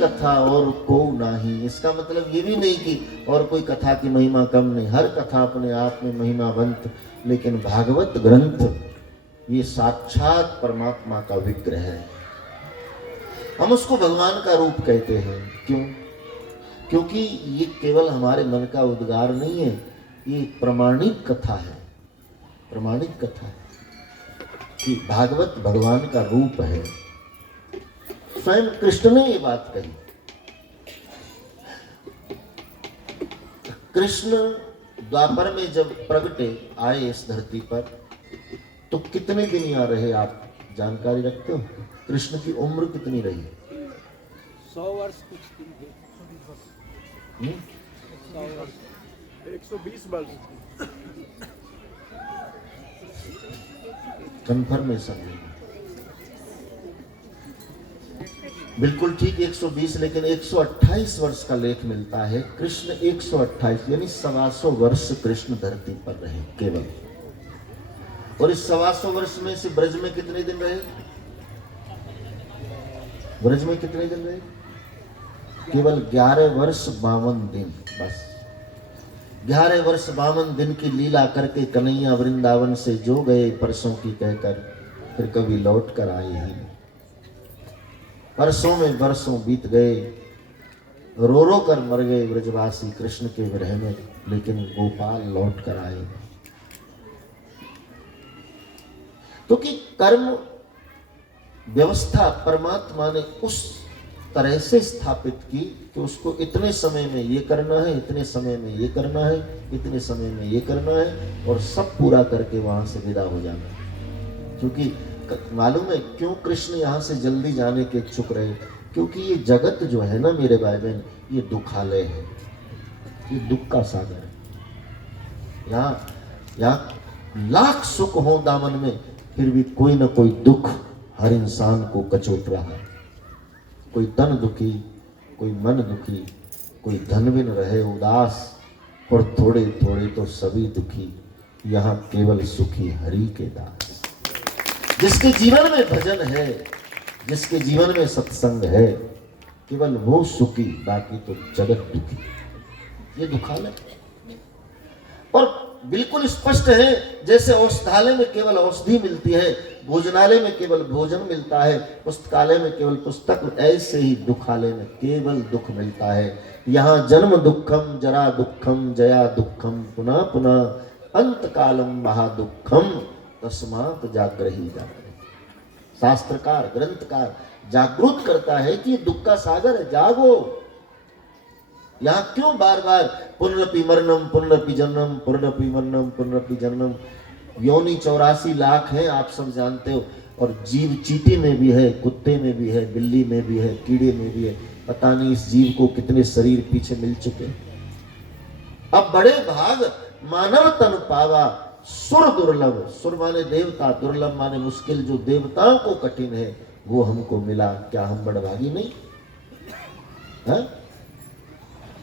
कथा कथा और को नहीं। इसका मतलब ये भी नहीं कि और कोई कथा की महिमा कम नहीं, हर कथा अपने आप में महिमावंत। लेकिन भागवत ग्रंथ ये साक्षात परमात्मा का विग्रह है। हम उसको भगवान का रूप कहते हैं। क्यों? क्योंकि ये केवल हमारे मन का उद्गार नहीं है, ये प्रमाणिक कथा है। प्रमाणिक कथा है कि भागवत भगवान का रूप है। स्वयं कृष्ण ने ये बात कही। कृष्ण द्वापर में जब प्रगटे आए इस धरती पर, तो कितने दिन यहाँ रहे आप जानकारी रखते हो? कृष्ण की उम्र कितनी रही? 100 वर्ष कुछ दिन थे। 100 वर्ष 120 वर्ष कंफर्मेशन नहीं, बिल्कुल ठीक 120, लेकिन 128 वर्ष का लेख मिलता है। कृष्ण 128 यानी 125 वर्ष कृष्ण धरती पर रहे केवल। और इस 125 वर्ष में से ब्रज में कितने दिन रहे? ब्रज में कितने दिन रहे? केवल 11 वर्ष 52 दिन, बस 11 वर्ष 52 दिन की लीला करके कन्हैया वृंदावन से जो गए परसों की कहकर, फिर कभी लौट कर आए ही नहीं। परसों में बरसों बीत गए, रो रो कर मर गए ब्रजवासी कृष्ण के विरह में, लेकिन गोपाल लौट कर आए। क्योंकि कर्म व्यवस्था परमात्मा ने उस तरह से स्थापित की कि उसको इतने समय में ये करना है, इतने समय में ये करना है, इतने समय में ये करना है, और सब पूरा करके वहां से विदा हो जाना है। क्योंकि मालूम है क्यों कृष्ण यहाँ से जल्दी जाने के इच्छुक रहे? क्योंकि ये जगत जो है ना मेरे भाई बहन, ये दुखालय है, ये दुख का सागर है। यहाँ लाख सुख हो दामन में, फिर भी कोई ना कोई दुख हर इंसान को कचोट रहा है। कोई तन दुखी, कोई मन दुखी, कोई धन बिन रहे उदास, और थोड़े थोड़े तो सभी दुखी, यहाँ केवल सुखी हरि के दास। जिसके जीवन में भजन है, जिसके जीवन में सत्संग है, केवल वो सुखी, बाकी तो जगत दुखी। ये दुखालय और बिल्कुल स्पष्ट है। जैसे औषधालय में केवल औषधि मिलती है, भोजनालय में केवल भोजन मिलता है, पुस्तकालय में केवल पुस्तक, ऐसे ही दुखालय में केवल दुख मिलता है। यहाँ जन्म दुखम, जरा दुखम, जया दुखम, पुनः पुनः अंत कालम महादुखम, तस्मात् जागृहि जागृहि। शास्त्रकार ग्रंथकार जागृत करता है कि दुख का सागर है, जागो। यहाँ क्यों बार बार पुनरपि मरणम, पुनरपि जन्मम, पुनरपि मरणम, पुनरपि जन्मम? योनि 84 लाख है, आप सब जानते हो। और जीव चींटी में भी है, कुत्ते में भी है, बिल्ली में भी है, कीड़े में भी है। पता नहीं इस जीव को कितने शरीर पीछे मिल चुके। अब बड़े भाग मानव तन पावा, सुर दुर्लभ। सुर माने देवता, दुर्लभ माने मुश्किल। जो देवताओं को कठिन है वो हमको मिला, क्या हम बड़भागी नहीं है?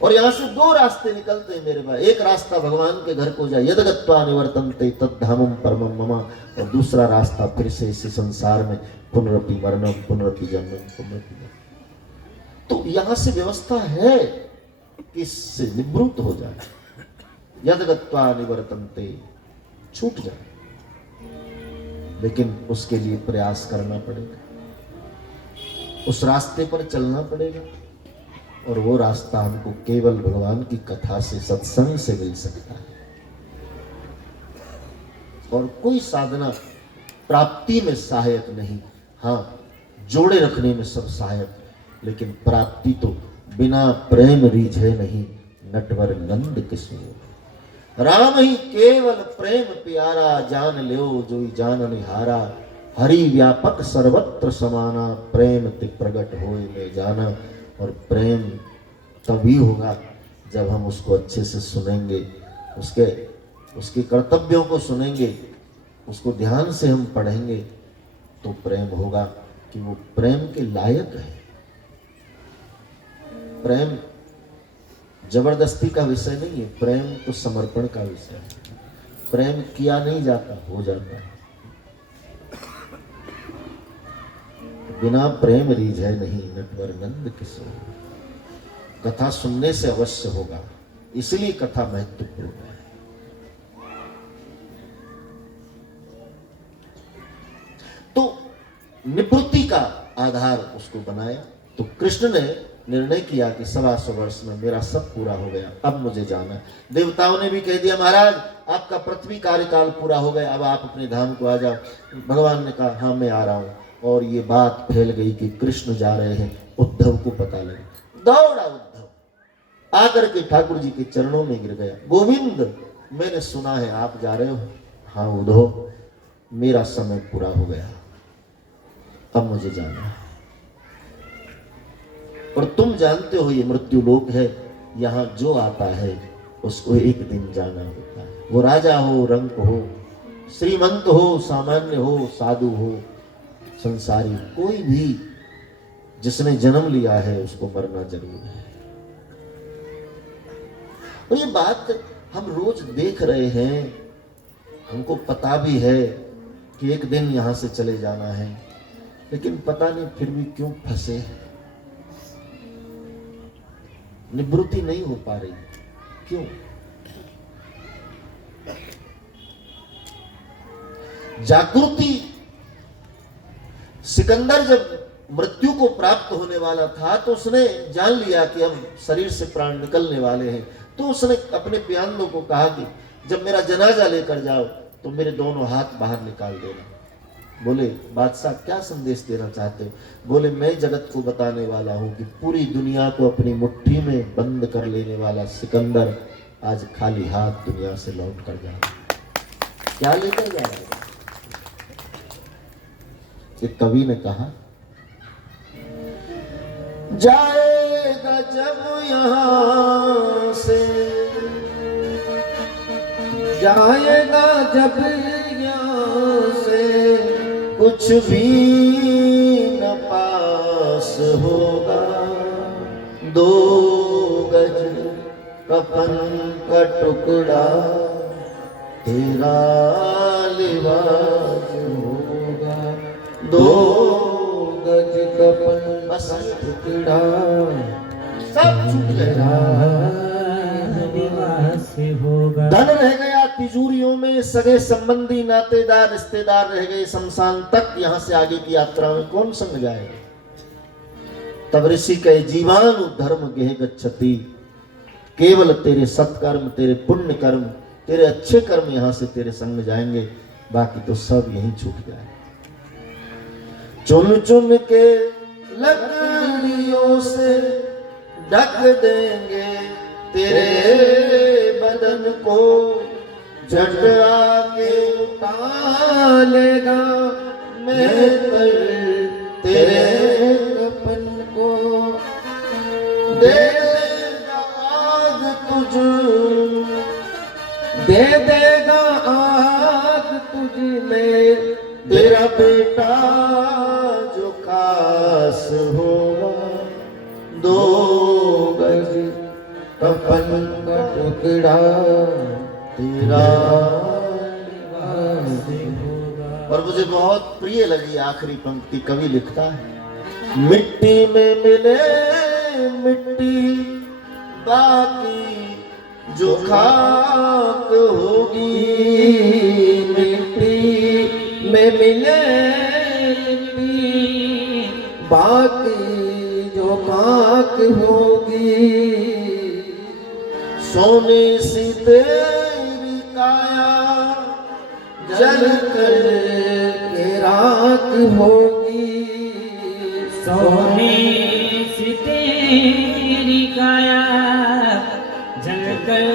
और यहां से दो रास्ते निकलते हैं मेरे भाई। एक रास्ता भगवान के घर को जाए, यदगत्वा निवर्तन्ते तद्धामम परमम मम, और दूसरा रास्ता फिर से इस संसार में पुनरपि मरणम, पुनरपि जन्मम, पुनरपि मरणम। तो यहां से व्यवस्था है कि इससे निवृत्त हो जाए, यदगत्वा निवर्तन्ते, छूट जाए। लेकिन उसके लिए प्रयास करना पड़ेगा, उस रास्ते पर चलना पड़ेगा। और वो रास्ता हमको केवल भगवान की कथा से, सत्संग से मिल सकता है। और कोई साधना प्राप्ति में सहायक नहीं, हाँ जोड़े रखने में सब सहायक, लेकिन प्राप्ति तो बिना प्रेम रीझे नहीं, नटवर नंद किसो। राम ही केवल प्रेम प्यारा, जान ल्यो जो जान निहारा। हरि व्यापक सर्वत्र समाना, प्रेम ते प्रगट होए में जाना। और प्रेम तभी होगा जब हम उसको अच्छे से सुनेंगे, उसके कर्तव्यों को सुनेंगे, उसको ध्यान से हम पढ़ेंगे, तो प्रेम होगा कि वो प्रेम के लायक है। प्रेम जबरदस्ती का विषय नहीं है, प्रेम तो समर्पण का विषय है। प्रेम किया नहीं जाता, हो जाता है। बिना प्रेम रीझे नहीं, नटवर नंद किसो। कथा सुनने से अवश्य होगा, इसलिए कथा महत्वपूर्ण है। तो निवृत्ति का आधार उसको बनाया। तो कृष्ण ने निर्णय किया कि 125 वर्ष में मेरा सब पूरा हो गया, अब मुझे जाना है। देवताओं ने भी कह दिया महाराज आपका पृथ्वी कार्यकाल पूरा हो गया, अब आप अपने धाम को आ जाओ। भगवान ने कहा हाँ मैं आ रहा हूँ। और ये बात फैल गई कि कृष्ण जा रहे हैं। उद्धव को पता लगा, दौड़ा उद्धव आकर के ठाकुर जी के चरणों में गिर गया। गोविंद, मैंने सुना है आप जा रहे हो। हाँ उद्धव, मेरा समय पूरा हो गया, अब मुझे जाना है। और तुम जानते हो ये मृत्यु लोक है, यहां जो आता है उसको एक दिन जाना होता है। वो राजा हो, रंक हो, श्रीमंत हो, सामान्य हो, साधु हो, संसारी, कोई भी जिसने जन्म लिया है उसको मरना जरूर है। और ये बात हम रोज देख रहे हैं, हमको पता भी है कि एक दिन यहां से चले जाना है, लेकिन पता नहीं फिर भी क्यों फंसे, निवृत्ति नहीं हो पा रही, क्यों? जागृति। सिकंदर जब मृत्यु को प्राप्त होने वाला था तो उसने जान लिया कि अब शरीर से प्राण निकलने वाले हैं, तो उसने अपने प्यानों को कहा कि जब मेरा जनाजा लेकर जाओ तो मेरे दोनों हाथ बाहर निकाल देना। बोले बादशाह क्या संदेश देना चाहते हो? बोले मैं जगत को बताने वाला हूं कि पूरी दुनिया को अपनी मुट्ठी में बंद कर लेने वाला सिकंदर आज खाली हाथ दुनिया से लौट कर जा, क्या लेकर जा रहा है? एक कवि ने कहा, जाएगा जब यहां से, जाएगा जब यहाँ से, कुछ भी न पास होगा, 2 गज कफन का टुकड़ा तेरा लिबास होगा, 2 गज कपन बस टुकड़ा सब छूट गया। होगा। धन रह गया तिजोरियों में, सगे संबंधी नातेदार रिश्तेदार रह गए शमशान तक, यहां से आगे की यात्रा में कौन संग जाएगा? तब ऋषि कहे जीवान धर्म गेह गच्छति, केवल तेरे सत्कर्म, तेरे पुण्य कर्म, तेरे अच्छे कर्म यहां से तेरे संग जाएंगे, बाकी तो सब यहीं छूट जाए। चुन चुन के लकड़ियों से ढक देंगे तेरे बदन को, झट आके उठा लेगा मैं कर तेरे कफन को, दे देगा आग तुझ, दे देगा आग तुझ में, तेरा बेटा जो खास होगा, 2 गज कफन का टुकड़ा तेरा। लिबास होगा। और मुझे बहुत प्रिय लगी आखिरी पंक्ति, कवि लिखता है, मिट्टी में मिले मिट्टी, बाकी जो खाक होगी, मिट्टी में मिले मिट्टी, बाकी जो खाक होगी, सोने सी तेरी काया जल कर के राख होगी, सोने से तेरी काया जल कर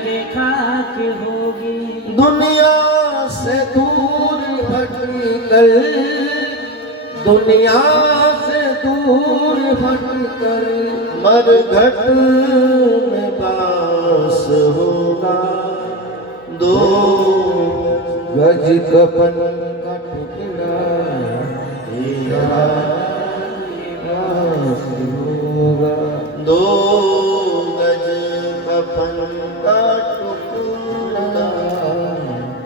के खाक होगी, दुनिया से दूर भटकर, दुनिया से दूर भटकर, मरघट में बास होगा, 2 गज कफन का टुकड़ा तेरा लिबास होगा, 2 गज कफन का टुकड़ा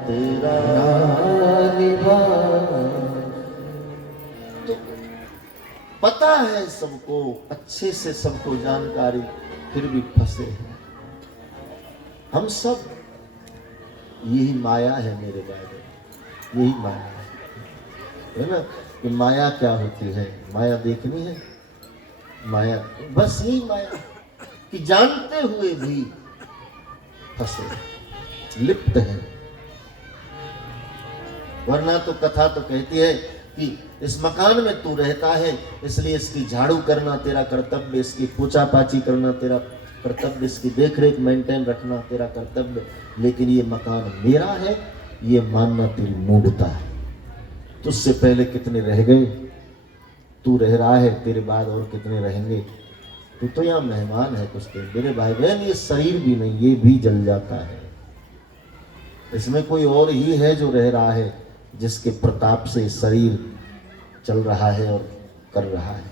तेरा लिबास। तो पता है सबको, अच्छे से सबको जानकारी, फिर भी फंसे हैं हम सब। यही माया है मेरे भाई, यही माया है ना। कि माया क्या होती है? माया देखनी है, माया बस यही माया कि जानते हुए भी फंसे, लिप्त है। वरना तो कथा तो कहती है कि इस मकान में तू रहता है, इसलिए इसकी झाड़ू करना तेरा कर्तव्य, इसकी पूछा पाछी करना तेरा कर्तव्य, इसकी देखरेख मेंटेन रखना तेरा कर्तव्य। लेकिन ये मकान मेरा है, ये मानना तेरी मूढ़ता है। तुझसे पहले कितने रह गए, तू रह रहा है, तेरे बाद और कितने रहेंगे। तू तो यहाँ मेहमान है कुछ दिन। मेरे भाई बहन, ये शरीर भी नहीं, ये भी जल जाता है। इसमें कोई और ही है जो रह रहा है, जिसके प्रताप से शरीर चल रहा है और कर रहा है।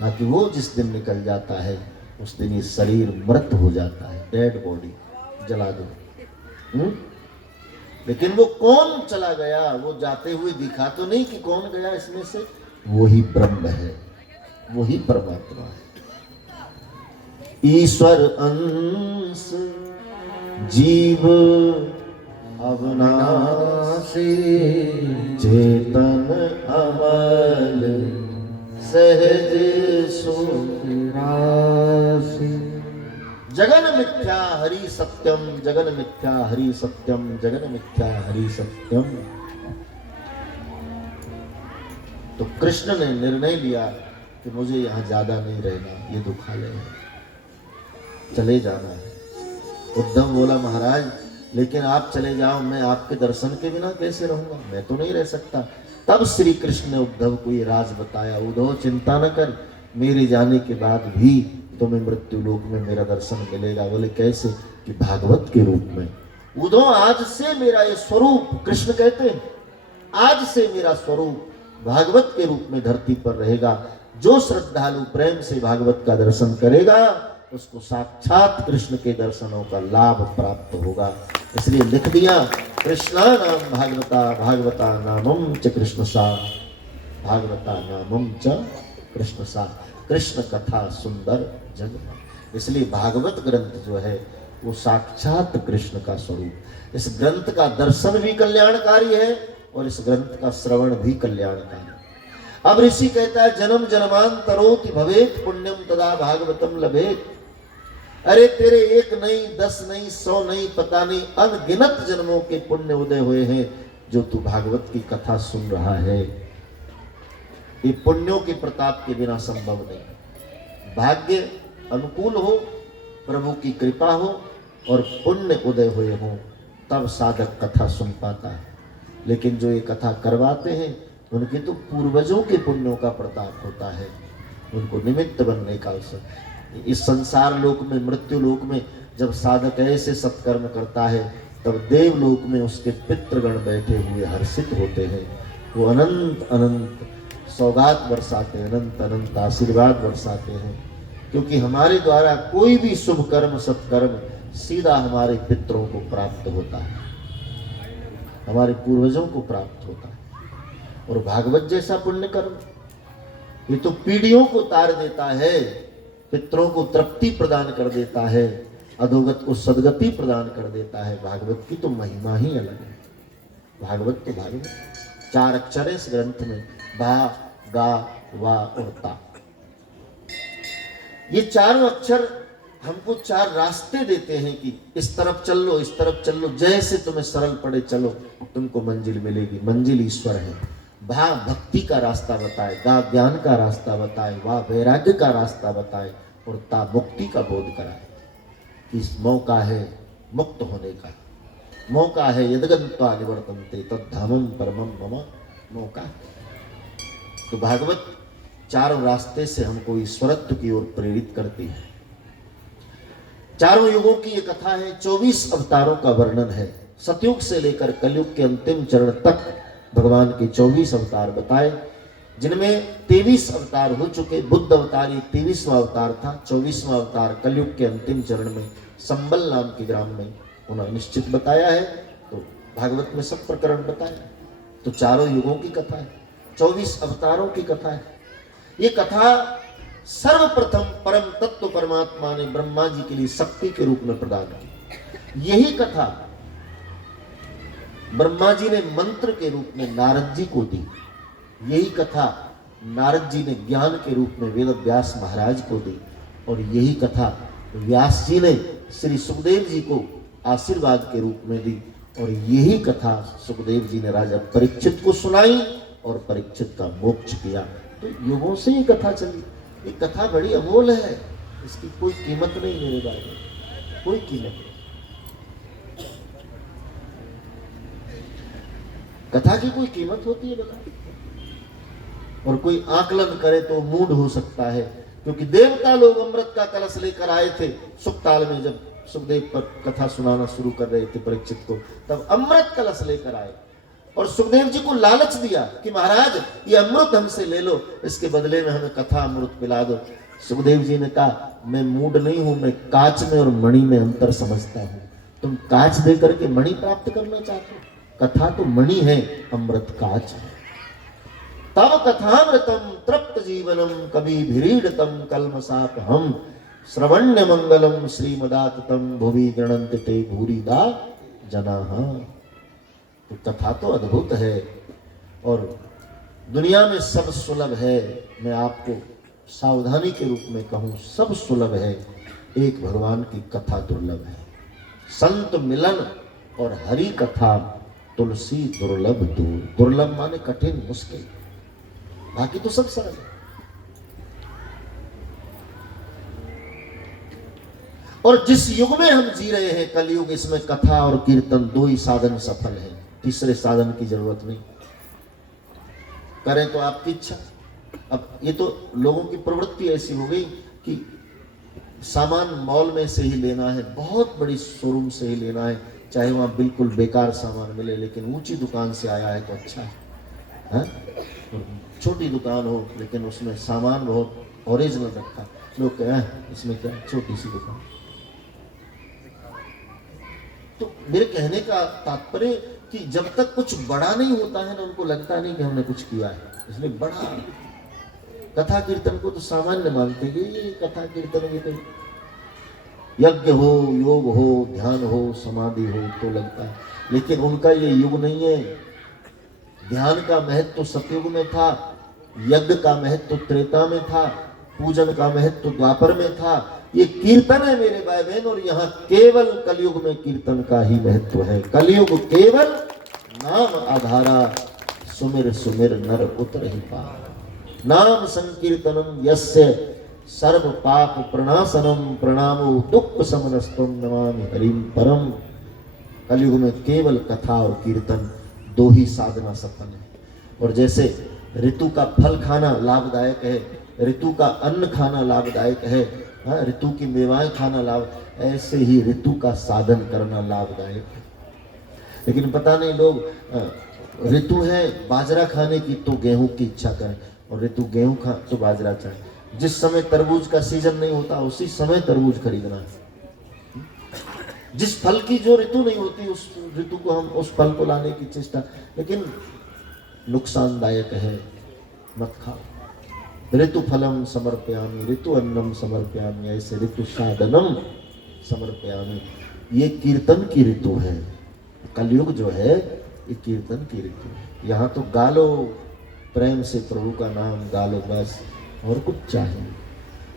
बाकी वो जिस दिन निकल जाता है उस दिन ये शरीर मृत हो जाता है, डेड बॉडी, जला दो। लेकिन वो कौन चला गया, वो जाते हुए दिखा तो नहीं कि कौन गया इसमें से, वही ब्रह्म है, वही परमात्मा है। ईश्वर अंश जीव अविनाशी, चेतन अमल सहज सुरासी। जगन मिथ्या हरि सत्यम, जगन मिथ्या हरि सत्यम, जगन मिथ्या हरि सत्यम। तो कृष्ण ने निर्णय लिया कि मुझे यहाँ ज्यादा नहीं रहना, ये दुखालय है, चले जाना है। उद्धव बोला महाराज लेकिन आप चले जाओ, मैं आपके दर्शन के बिना कैसे रहूंगा, मैं तो नहीं रह सकता। तब श्री कृष्ण ने उद्धव को ये राज बताया, उद्धव चिंता न कर, मेरे जाने के बाद भी तुम्हें मृत्यु लोक में मेरा दर्शन मिलेगा। बोले कैसे, कि भागवत के रूप में। उद्धव आज से मेरा ये स्वरूप, कृष्ण कहते हैं आज से मेरा स्वरूप भागवत के रूप में धरती पर रहेगा। जो श्रद्धालु प्रेम से भागवत का दर्शन करेगा उसको साक्षात कृष्ण के दर्शनों का लाभ प्राप्त होगा। इसलिए लिख दिया, कृष्णा नाम भागवता, भागवता नामम च कृष्ण सा, भागवता नामम च कृष्ण सा। कृष्ण कथा सुंदर जग। इसलिए भागवत ग्रंथ जो है वो साक्षात कृष्ण का स्वरूप। इस ग्रंथ का दर्शन भी कल्याणकारी है और इस ग्रंथ का श्रवण भी कल्याणकारी। अब ऋषि कहता है, जन्म जन्मांतरोति भवेत पुण्यम तदा भागवतम लभेत। अरे तेरे 1 नहीं, 10 नहीं, 100 नहीं, पता नहीं अनगिनत जन्मों के पुण्य उदय हुए हैं जो तू भागवत की कथा सुन रहा है। ये पुण्यों के प्रताप के बिना संभव नहीं। भाग्य अनुकूल हो, प्रभु की कृपा हो और पुण्य उदय हुए हो, तब साधक कथा सुन पाता है। लेकिन जो ये कथा करवाते हैं उनके तो पूर्वजों के पुण्यों का प्रताप होता है, उनको निमित्त बनने का अवसर। इस संसार लोक में, मृत्यु लोक में जब साधक ऐसे सत्कर्म करता है तब देवलोक में उसके पितृगण बैठे हुए हर्षित होते हैं। वो अनंत अनंत सौगात बरसाते हैं, अनंत अनंत आशीर्वाद बरसाते हैं, क्योंकि हमारे द्वारा कोई भी शुभ कर्म सत्कर्म सीधा हमारे पितरों को प्राप्त होता है, हमारे पूर्वजों को प्राप्त होता है। और भागवत जैसा पुण्य कर्म ये तो पीढ़ियों को तार देता है, पितरों को तृप्ति प्रदान कर देता है, अधोगत को सदगति प्रदान कर देता है। भागवत की तो महिमा ही अलग है। भागवत तो भागवत, 4 अक्षर है इस ग्रंथ में, भा गा वा और ता। ये 4 अक्षर हमको 4 रास्ते देते हैं कि इस तरफ चल लो, इस तरफ चल लो, जैसे तुम्हें सरल पड़े चलो, तुमको मंजिल मिलेगी। मंजिल ईश्वर है। भा भक्ति का रास्ता बताए, गा ज्ञान का रास्ता बताए, वा वैराग्य का रास्ता बताए और ता मुक्ति का बोध कराए। इस मौका है मुक्त होने का, मौका है यदगन्त्वा निवर्तन्ते तद्धामं परमं मम मौका। तो भागवत 4 रास्ते से हमको ईश्वरत्व की ओर प्रेरित करती है। 4 युगों की ये कथा है, 24 अवतारों का वर्णन है। सतयुग से लेकर कलयुग के अंतिम चरण तक भगवान के 24 अवतार बताए, जिनमें 23 अवतार हो चुके। बुद्ध अवतार ये 23वां अवतार था। 24वां अवतार कलयुग के अंतिम चरण में संबल नाम के ग्राम में उन्होंने निश्चित बताया है। तो भागवत में सब प्रकरण बताया। तो 4 युगों की कथा है, 24 अवतारों की कथा है। ये कथा सर्वप्रथम परम तत्व परमात्मा ने ब्रह्मा जी के लिए शक्ति के रूप में प्रदान की। यही कथा ब्रह्मा जी ने मंत्र के रूप में नारद जी को दी। यही कथा नारद जी ने ज्ञान के रूप में वेद व्यास महाराज को दी। और यही कथा व्यास जी ने श्री सुखदेव जी को आशीर्वाद के रूप में दी। और यही कथा सुखदेव जी ने राजा परीक्षित को सुनाई और परीक्षित का मोक्ष किया। तो युगों से ये कथा चली। ये कथा बड़ी अमोल है, इसकी कोई कीमत नहीं मेरे भाई, कोई कीमत नहीं। कथा की कोई कीमत होती है बता? और कोई आकलन करे तो मूड हो सकता है, क्योंकि देवता लोग अमृत का कलश लेकर आए थे सुखताल में। जब सुखदेव पर कथा सुनाना शुरू कर रहे थे परीक्षित को, तब अमृत कलश लेकर आए और सुखदेव जी को लालच दिया कि महाराज ये अमृत हमसे ले लो, इसके बदले में हमें कथा अमृत पिला दो। सुखदेव जी ने कहा मैं मूड नहीं हूं, मैं कांच में और मणि में अंतर समझता हूं। तुम कांच दे करके मणि प्राप्त करना चाहते हो, कथा तो मणि है, अमृत कांच है। तब कथामृतम तृप्त जीवनम कभी भिरीडतम कल्मसाप हम श्रवण्य मंगलम श्रीमदाततम भुवि गणन्ति ते भूरिदा जनाः। तो कथा तो अद्भुत है और दुनिया में सब सुलभ है। मैं आपको सावधानी के रूप में कहूं, सब सुलभ है, एक भगवान की कथा दुर्लभ है। संत मिलन और हरि कथा तुलसी दुर्लभ दूर। दुर्लभ माने कठिन मुश्किल, बाकी तो सब सरल है। और जिस युग में हम जी रहे हैं कलयुग, इसमें कथा और कीर्तन दो ही साधन सफल है, तीसरे साधन की जरूरत नहीं। करें तो आपकी इच्छा। अब ये तो लोगों की प्रवृत्ति ऐसी हो गई कि सामान मॉल में से ही लेना है, बहुत बड़ी शोरूम से ही लेना है, चाहे वहां बिल्कुल बेकार सामान मिले, लेकिन ऊंची दुकान से आया है तो अच्छा है। छोटी दुकान हो लेकिन उसमें सामान बहुत ओरिजिनल रखा, लोग कहें इसमें क्या छोटी सी दुकान। तो मेरे कहने का तात्पर्य कि जब तक कुछ बड़ा नहीं होता है ना, उनको लगता नहीं कि हमने कुछ किया है। इसलिए बड़ा कथा कीर्तन को तो सामान्य मानते हैं, ये कथा कीर्तन ये तो यज्ञ हो, योग हो, ध्यान हो, समाधि हो तो लगता है, लेकिन उनका ये युग नहीं है। ध्यान का महत्व तो सतयुग में था, यज्ञ का महत्व तो त्रेता में था, पूजन का महत्व तो द्वापर में था। ये कीर्तन है मेरे भाई बहन, और यहाँ केवल कलयुग में कीर्तन का ही महत्व है। कलयुग केवल नाम आधारा, सुमिर सुमिर नर उतर ही पार। नाम संकीर्तनम यस्य सर्व पाप प्रणाशनम प्रणामो दुख समनस्तम नमामि हरिम परम। कलयुग में केवल कथा और कीर्तन दो ही साधना सफल है। और जैसे ऋतु का फल खाना लाभदायक है, ऋतु का अन्न खाना लाभदायक है, ऋतु की मेवाएं खाना लाभ, ऐसे ही ऋतु का साधन करना लाभदायक है। लेकिन पता नहीं लोग ऋतु है बाजरा खाने की तो गेहूं की इच्छा करें, और ऋतु गेहूं खा तो बाजरा चाहे। जिस समय तरबूज का सीजन नहीं होता उसी समय तरबूज खरीदना है। जिस फल की जो ऋतु नहीं होती उस ऋतु को हम उस फल को लाने की चेष्टा, लेकिन नुकसानदायक है, मत खाओ। ऋतु फलम समर्पयामि ऋतु अन्नम समर्पयामि, ऐसे ऋतु साधनम समर्पयामि। ये कीर्तन की ऋतु है। कलयुग जो है ये कीर्तन की ऋतु है। यहाँ तो गालो, प्रेम से प्रभु का नाम गालो बस, और कुछ चाहिए।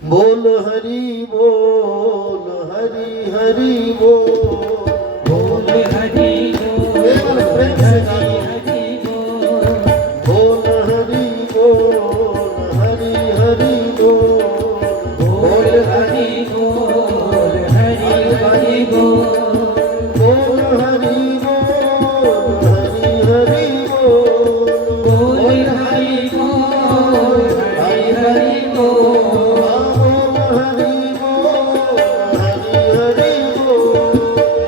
बोल हरि बोल, हरि हरि बोल, बोल हरि बोल, केवल प्रेम से गालो। हरि बोल, बोल हरि बोल, हरि हरि बोल, बोल हरि बोल, हरि हरि बोल, बोल हरि बोल, हरि हरि बोल, बोल हरि बोल, हरि हरि बोल, बोल हरि बोल, हरि हरि बोल,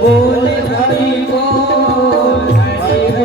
बोल हरि बोल, हरि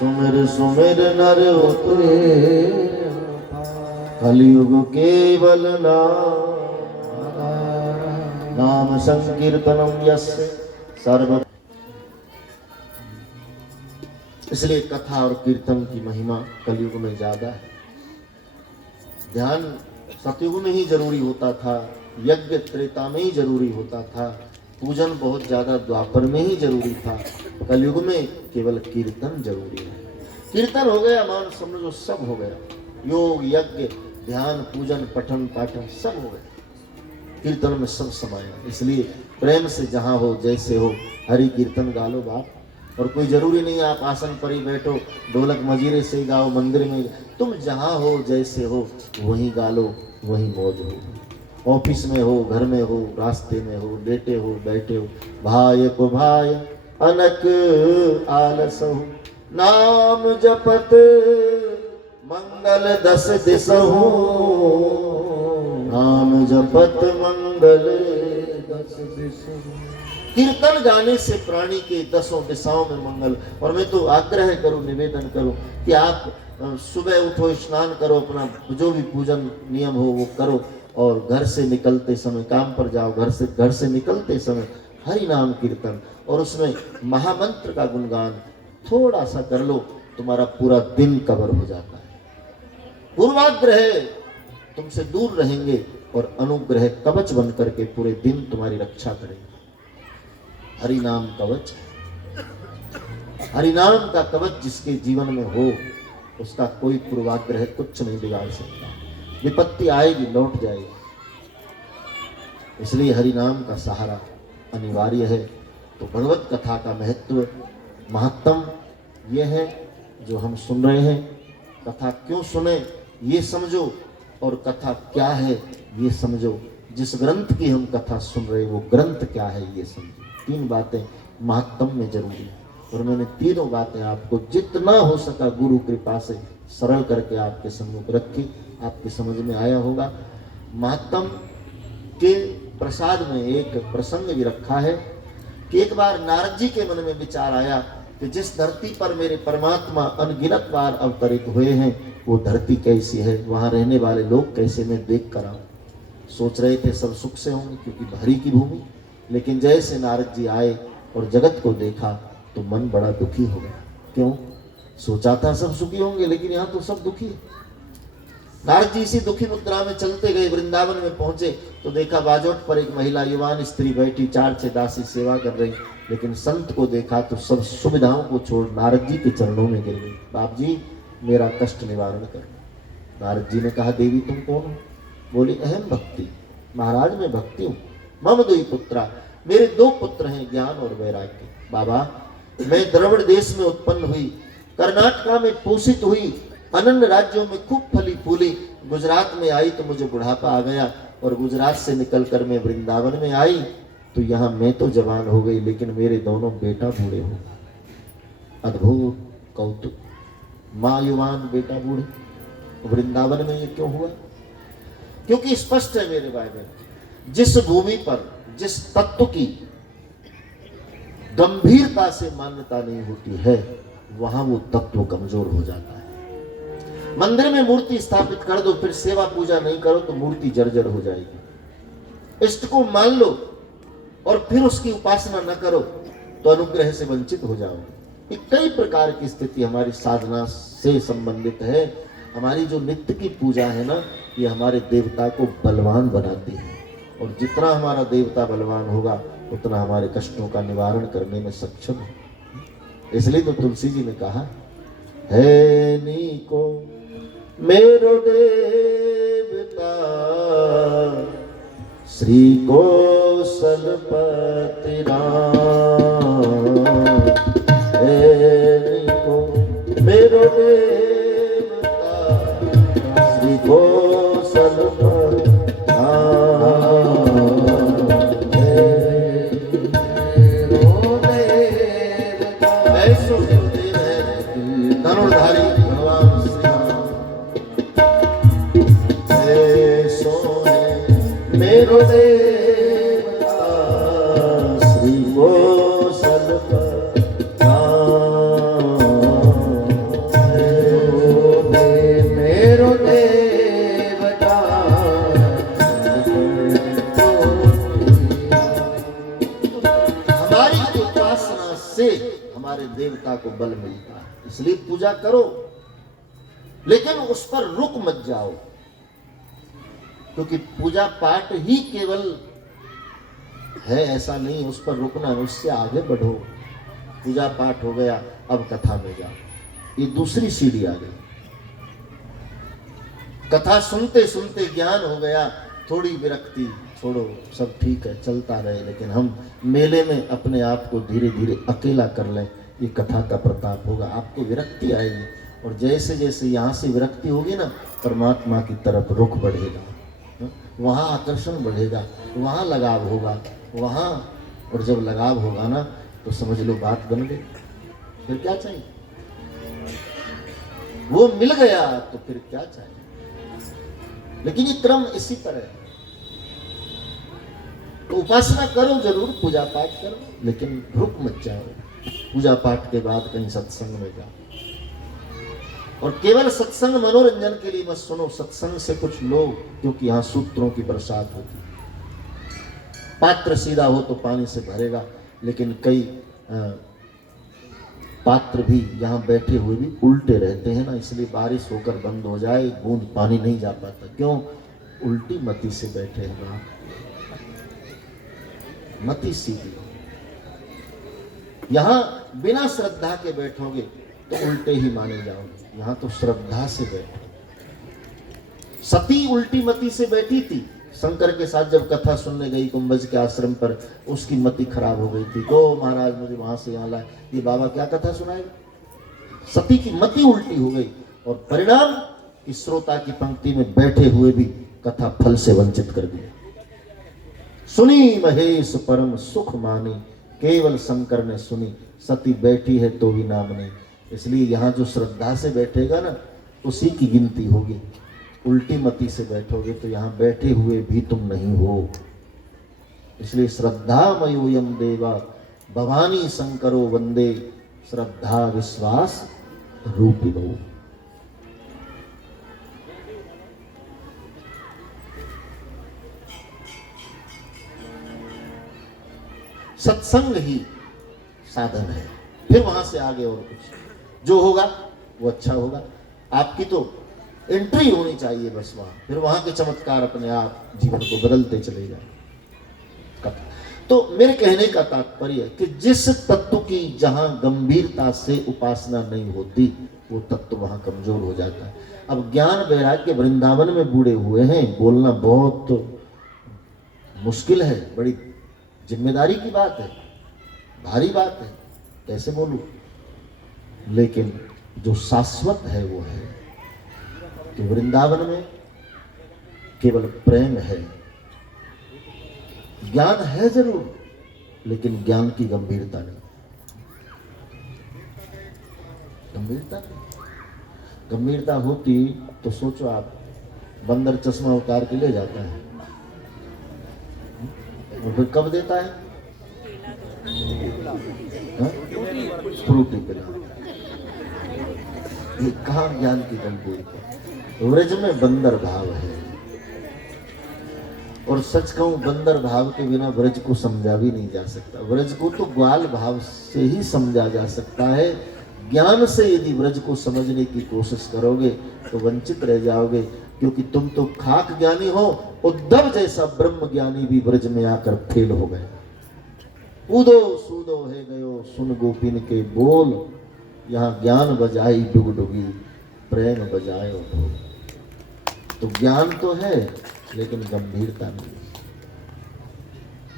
सुमिर सुमिर नर उतरे कलयुग केवल नाम संकीर्तनम यस्य सर्व। इसलिए कथा और कीर्तन की महिमा कलयुग में ज्यादा है। ध्यान सतयुग में ही जरूरी होता था, यज्ञ त्रेता में ही जरूरी होता था, पूजन बहुत ज्यादा द्वापर में ही जरूरी था। कलयुग में केवल कीर्तन जरूरी है। कीर्तन हो गया मान समझो सब हो गया, योग यज्ञ ध्यान पूजन पठन पाठन सब हो गया, कीर्तन में सब समाया। इसलिए प्रेम से जहाँ हो जैसे हो हरि कीर्तन गा लो बाप। और कोई जरूरी नहीं आप आसन पर ही बैठो, ढोलक मजीरे से गाओ, मंदिर में, तुम जहाँ हो जैसे हो वहीं गा लो, वहीं मौज हो। ऑफिस में हो, घर में हो, रास्ते में हो, लेटे हो बैठे हो, भाय को भाय अनक आलस हो, नाम जपत मंगल दस दिसहु, नाम जपत मंगल दस दिसहु। कीर्तन गाने से प्राणी के दसों दिशाओं में मंगल। और मैं तो आग्रह करूं, निवेदन करूं कि आप सुबह उठो, स्नान करो, अपना जो भी पूजन नियम हो वो करो, और घर से निकलते समय, काम पर जाओ, घर से निकलते समय हरि नाम कीर्तन और उसमें महामंत्र का गुणगान थोड़ा सा कर लो, तुम्हारा पूरा दिन कवर हो जाता है। पूर्वाग्रह तुमसे दूर रहेंगे और अनुग्रह कवच बन करके पूरे दिन तुम्हारी रक्षा करेंगे। हरि नाम कवच, हरि नाम का कवच जिसके जीवन में हो उसका कोई पूर्वाग्रह कुछ नहीं बिगाड़ सकता। विपत्ति आएगी लौट जाएगी। इसलिए हरि नाम का सहारा अनिवार्य है। तो भगवत कथा का महत्व महत्तम यह है जो हम सुन रहे हैं। कथा क्यों सुने ये समझो, और कथा क्या है ये समझो। जिस ग्रंथ की हम कथा सुन रहे हैं वो ग्रंथ क्या है ये समझो। तीन बातें महत्तम में जरूरी है, और मैंने तीनों बातें आपको जितना हो सका गुरु कृपा से सरल करके आपके सम्मुख रखी, आपके समझ में आया होगा। महत्तम के प्रसाद में एक प्रसंग भी रखा है कि एक बार नारद जी के मन में विचार आया कि जिस धरती पर मेरे परमात्मा अनगिनत बार अवतरित हुए हैं वो धरती कैसी है, वहां रहने वाले लोग कैसे, मैं देख कर आऊं। सोच रहे थे सब सुख से होंगे क्योंकि हरि की भूमि, लेकिन जैसे नारद जी आए और जगत को देखा तो मन बड़ा दुखी हो गया। क्यों? सोचा था सब सुखी होंगे लेकिन यहाँ तो सब दुखी है। नारद जी इसी दुखी मुद्रा में चलते गए, वृंदावन में पहुंचे तो देखा बाजोट पर एक महिला युवान स्त्री बैठी, 4-6 दासी सेवा कर रही, लेकिन संत को देखा तो सब सुविधाओं को छोड़ नारद जी के चरणों में गिर गई। बाप जी मेरा कष्ट निवारण कर। नारद जी ने कहा देवी तुम कौन हो? बोली अहम भक्ति, महाराज मैं भक्ति हूँ। मम दुई पुत्रा, मेरे 2 पुत्र हैं ज्ञान और वैराग्य। बाबा मैं द्रविड़ देश में उत्पन्न हुई, कर्नाटका में पोषित हुई, अनन्य राज्यों में खूब फली फूली, गुजरात में आई तो मुझे बुढ़ापा आ गया, और गुजरात से निकलकर मैं वृंदावन में आई तो यहाँ मैं तो जवान हो गई लेकिन मेरे दोनों बेटा बूढ़े हो। अद्भुत कौतुक, माँ युवान बेटा बूढ़े। वृंदावन में ये क्यों हुआ? क्योंकि स्पष्ट है मेरे भाई बहन, जिस भूमि पर जिस तत्व की गंभीरता से मान्यता नहीं होती है वहां वो तत्व कमजोर हो जाता है। मंदिर में मूर्ति स्थापित कर दो, फिर सेवा पूजा नहीं करो तो मूर्ति जर्जर हो जाएगी। इष्ट को मान लो और फिर उसकी उपासना न करो तो अनुग्रह से वंचित हो जाओगे। कई प्रकार की स्थिति हमारी साधना से संबंधित है। हमारी जो नित्य की पूजा है ना, ये हमारे देवता को बलवान बनाती है, और जितना हमारा देवता बलवान होगा उतना हमारे कष्टों का निवारण करने में सक्षम है। इसलिए तो तुलसी जी ने कहा है नी को मेरो देवता श्री कौशलपति राम, है नी को मेरो देवता श्री कौशलपति धनुर्धारी भगवान श्री राम, मेरो देवता श्री कौशलपति राम। बल मिलता है। इसलिए पूजा करो, लेकिन उस पर रुक मत जाओ, क्योंकि पूजा पाठ ही केवल है ऐसा नहीं, उस पर रुकना, उससे आगे बढ़ो। पूजा पाठ हो गया, अब कथा में जाओ, ये दूसरी सीढ़ी आ गई। कथा सुनते सुनते ज्ञान हो गया, थोड़ी विरक्ति, छोड़ो सब ठीक है चलता रहे, लेकिन हम मेले में अपने आप को धीरे धीरे अकेला कर लें, ये कथा का प्रताप होगा। आपको विरक्ति आएगी, और जैसे जैसे यहाँ से विरक्ति होगी ना, परमात्मा की तरफ रुख बढ़ेगा, वहाँ आकर्षण बढ़ेगा, वहाँ लगाव होगा, वहाँ, और जब लगाव होगा ना तो समझ लो बात बन गई। फिर क्या चाहिए? वो मिल गया तो फिर क्या चाहिए? लेकिन ये क्रम इसी तरह है। तो उपासना करो जरूर, पूजा पाठ करो, लेकिन रुक मत जाओ। पूजा पाठ के बाद कहीं सत्संग में जाओ, और केवल सत्संग मनोरंजन के लिए मत सुनो, सत्संग से कुछ लो, क्योंकि यहाँ सूत्रों की बरसात होती है। पात्र सीधा हो तो पानी से भरेगा, लेकिन कई पात्र भी यहाँ बैठे हुए भी उल्टे रहते हैं ना, इसलिए बारिश होकर बंद हो जाए, बूंद पानी नहीं जा पाता। क्यों? उल्टी मति से बैठे हैं वहां। मति सीधी। यहाँ बिना श्रद्धा के बैठोगे तो उल्टे ही माने जाओगे, यहाँ तो श्रद्धा से बैठो। सती उल्टी मति से बैठी थी, शंकर के साथ जब कथा सुनने गई कुंभज के आश्रम पर, उसकी मति खराब हो गई थी। तो महाराज मुझे वहां से यहाँ लाए, ये बाबा क्या कथा सुनाएगा? सती की मति उल्टी हो गई, और परिणाम कि श्रोता की पंक्ति में बैठे हुए भी कथा फल से वंचित कर दिया। सुनी महेश परम सुख मानी, केवल शंकर ने सुनी, सती बैठी है तो भी नाम नहीं। इसलिए यहाँ जो श्रद्धा से बैठेगा ना, उसी की गिनती होगी। उल्टी मति से बैठोगे तो यहाँ बैठे हुए भी तुम नहीं हो। इसलिए श्रद्धा मयोयम देवा भवानी शंकरो वंदे, श्रद्धा विश्वास रूपिणो। सत्संग ही साधन है, फिर वहां से आगे और कुछ जो होगा वो अच्छा होगा। आपकी तो एंट्री होनी चाहिए बस वहां, फिर वहां के चमत्कार अपने आप जीवन को बदलते चले जाए। तो मेरे कहने का तात्पर्य है कि जिस तत्व की जहां गंभीरता से उपासना नहीं होती, वो तत्व वहां कमजोर हो जाता है। अब ज्ञान वैराग्य वृंदावन में बूढ़े हुए हैं, बोलना बहुत मुश्किल है, बड़ी जिम्मेदारी की बात है, भारी बात है, कैसे बोलूं? लेकिन जो शाश्वत है वो है कि वृंदावन में केवल प्रेम है। ज्ञान है जरूर, लेकिन ज्ञान की गंभीरता नहीं। गंभीरता होती तो सोचो आप, बंदर चश्मा उतार के ले जाता है और फिर कब देता है? फ्रूटी पिला। ये कहाँ ज्ञान की गंभीरता? व्रज में बंदर भाव है, और सच कहूं बंदर भाव के बिना व्रज को समझा भी नहीं जा सकता। व्रज को तो ग्वाल भाव से ही समझा जा सकता है। ज्ञान से यदि व्रज को समझने की कोशिश करोगे तो वंचित रह जाओगे, क्योंकि तुम तो खाक ज्ञानी हो। उद्धव जैसा ब्रह्म ज्ञानी भी व्रज में आकर फेल हो गए। कूदो सूदो है गयो सुन गोपिन के बोल, यहाँ ज्ञान बजाई डुगडुगी प्रेम बजाए ढोल। तो ज्ञान तो है लेकिन गंभीरता नहीं,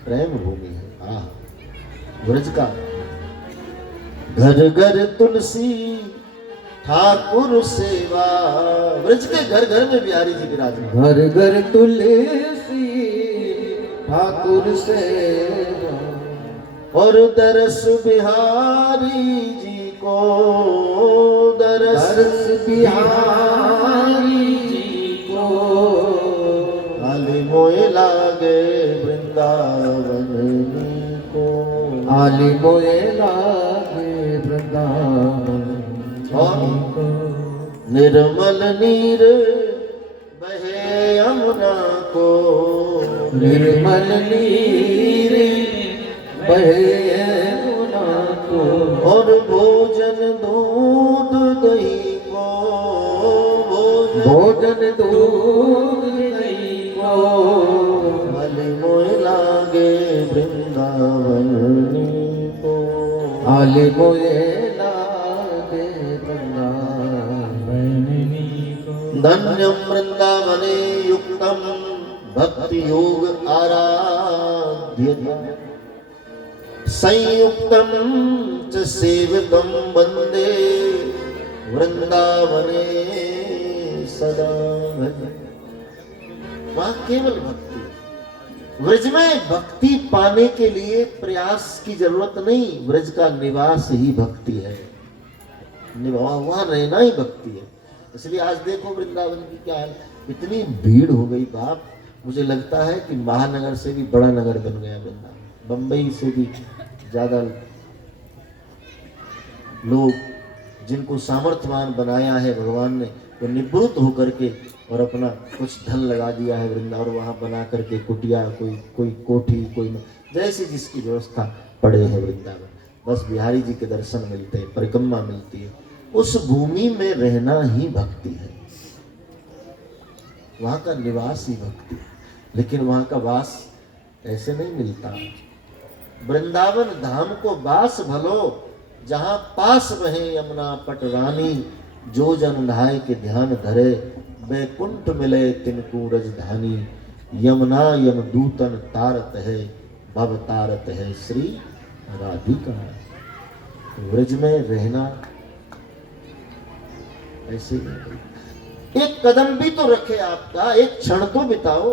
प्रेम भूमि है। व्रज का घर घर तुलसी ठाकुर सेवा, व्रज के घर घर में बिहारी जी विराजमान। घर घर तुलसी ठाकुर सेवा, और दरस बिहारी जी को, दरस बिहारी जी को, आली मोए लागे वृंदावन को, आली मोए लागे वृंदावन और निर्मल नीर बहे यमुना को, निर्मल नीर बहे यमुना को, को, और भोजन दूध दही को, भोजन दूध दही को, भले मोह लागे वृंदावन को। आले मोए लागे वृंदावन को। धन्यं वृंदावने युक्तं भक्ति योग आराध्यता, संयुक्तं च सेवितं वंदे वृंदावने सदा भजे। वहाँ केवल भक्ति, व्रज में भक्ति पाने के लिए प्रयास की जरूरत नहीं, व्रज का निवास ही भक्ति है, वहाँ रहना ही भक्ति है। इसलिए आज देखो वृंदावन की क्या है, इतनी भीड़ हो गई बाप, मुझे लगता है कि महानगर से भी बड़ा नगर बन गया वृंदावन, बंबई से भी ज्यादा लोग जिनको सामर्थ्यवान बनाया है भगवान ने, वो निवृत्त होकर के और अपना कुछ धन लगा दिया है वृंदावन, वहां बना करके कुटिया, कोई कोठी, कोई जैसी जिसकी व्यवस्था पड़े है वृंदावन। बस बिहारी जी के दर्शन मिलते हैं, परिक्रमा मिलती है, उस भूमि में रहना ही भक्ति है, वहां का निवास ही भक्ति है। लेकिन वहां का वास ऐसे नहीं मिलता। वृंदावन धाम को वास भलो, जहां पास रहे यमुना पट रानी, जो जन ढाए के ध्यान धरे, बैकुंठ मिले तिनको रजधानी, यमुना यमदूतन तारत है, भव तारत है श्री राधिका। व्रज में रहना ऐसे नहीं, एक कदम भी तो रखे आपका, एक क्षण तो बिताओ।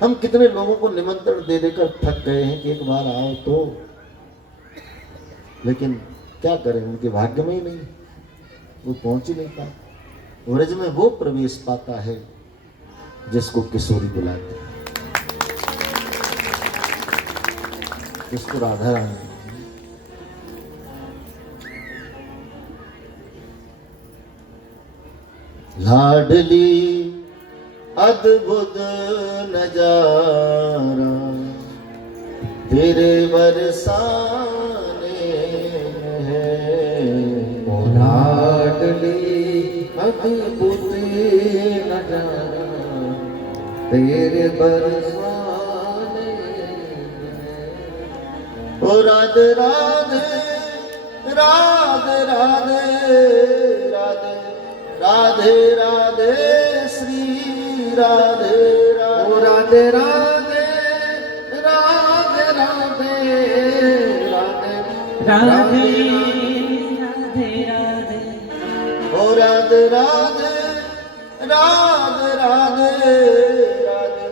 हम कितने लोगों को निमंत्रण दे देकर थक गए हैं कि एक बार आओ तो, लेकिन क्या करें, उनके भाग्य में ही नहीं, वो पहुंच ही नहीं पाता। व्रज में वो प्रवेश पाता है जिसको किशोरी बुलाते हैं, जिसको राधा रानी। लाडली अद्भुत नजारा तेरे बरसाने में है, ओ लाडली अद्भुत नजारा तेरे बरसाने में। ओ राधे राधे राधे राधे राधे राधे राधे श्री राधे राधे। ओ राधे राधे राधे राधे राधे राधे राधे। ओ राधे राधे राधे राधे राधे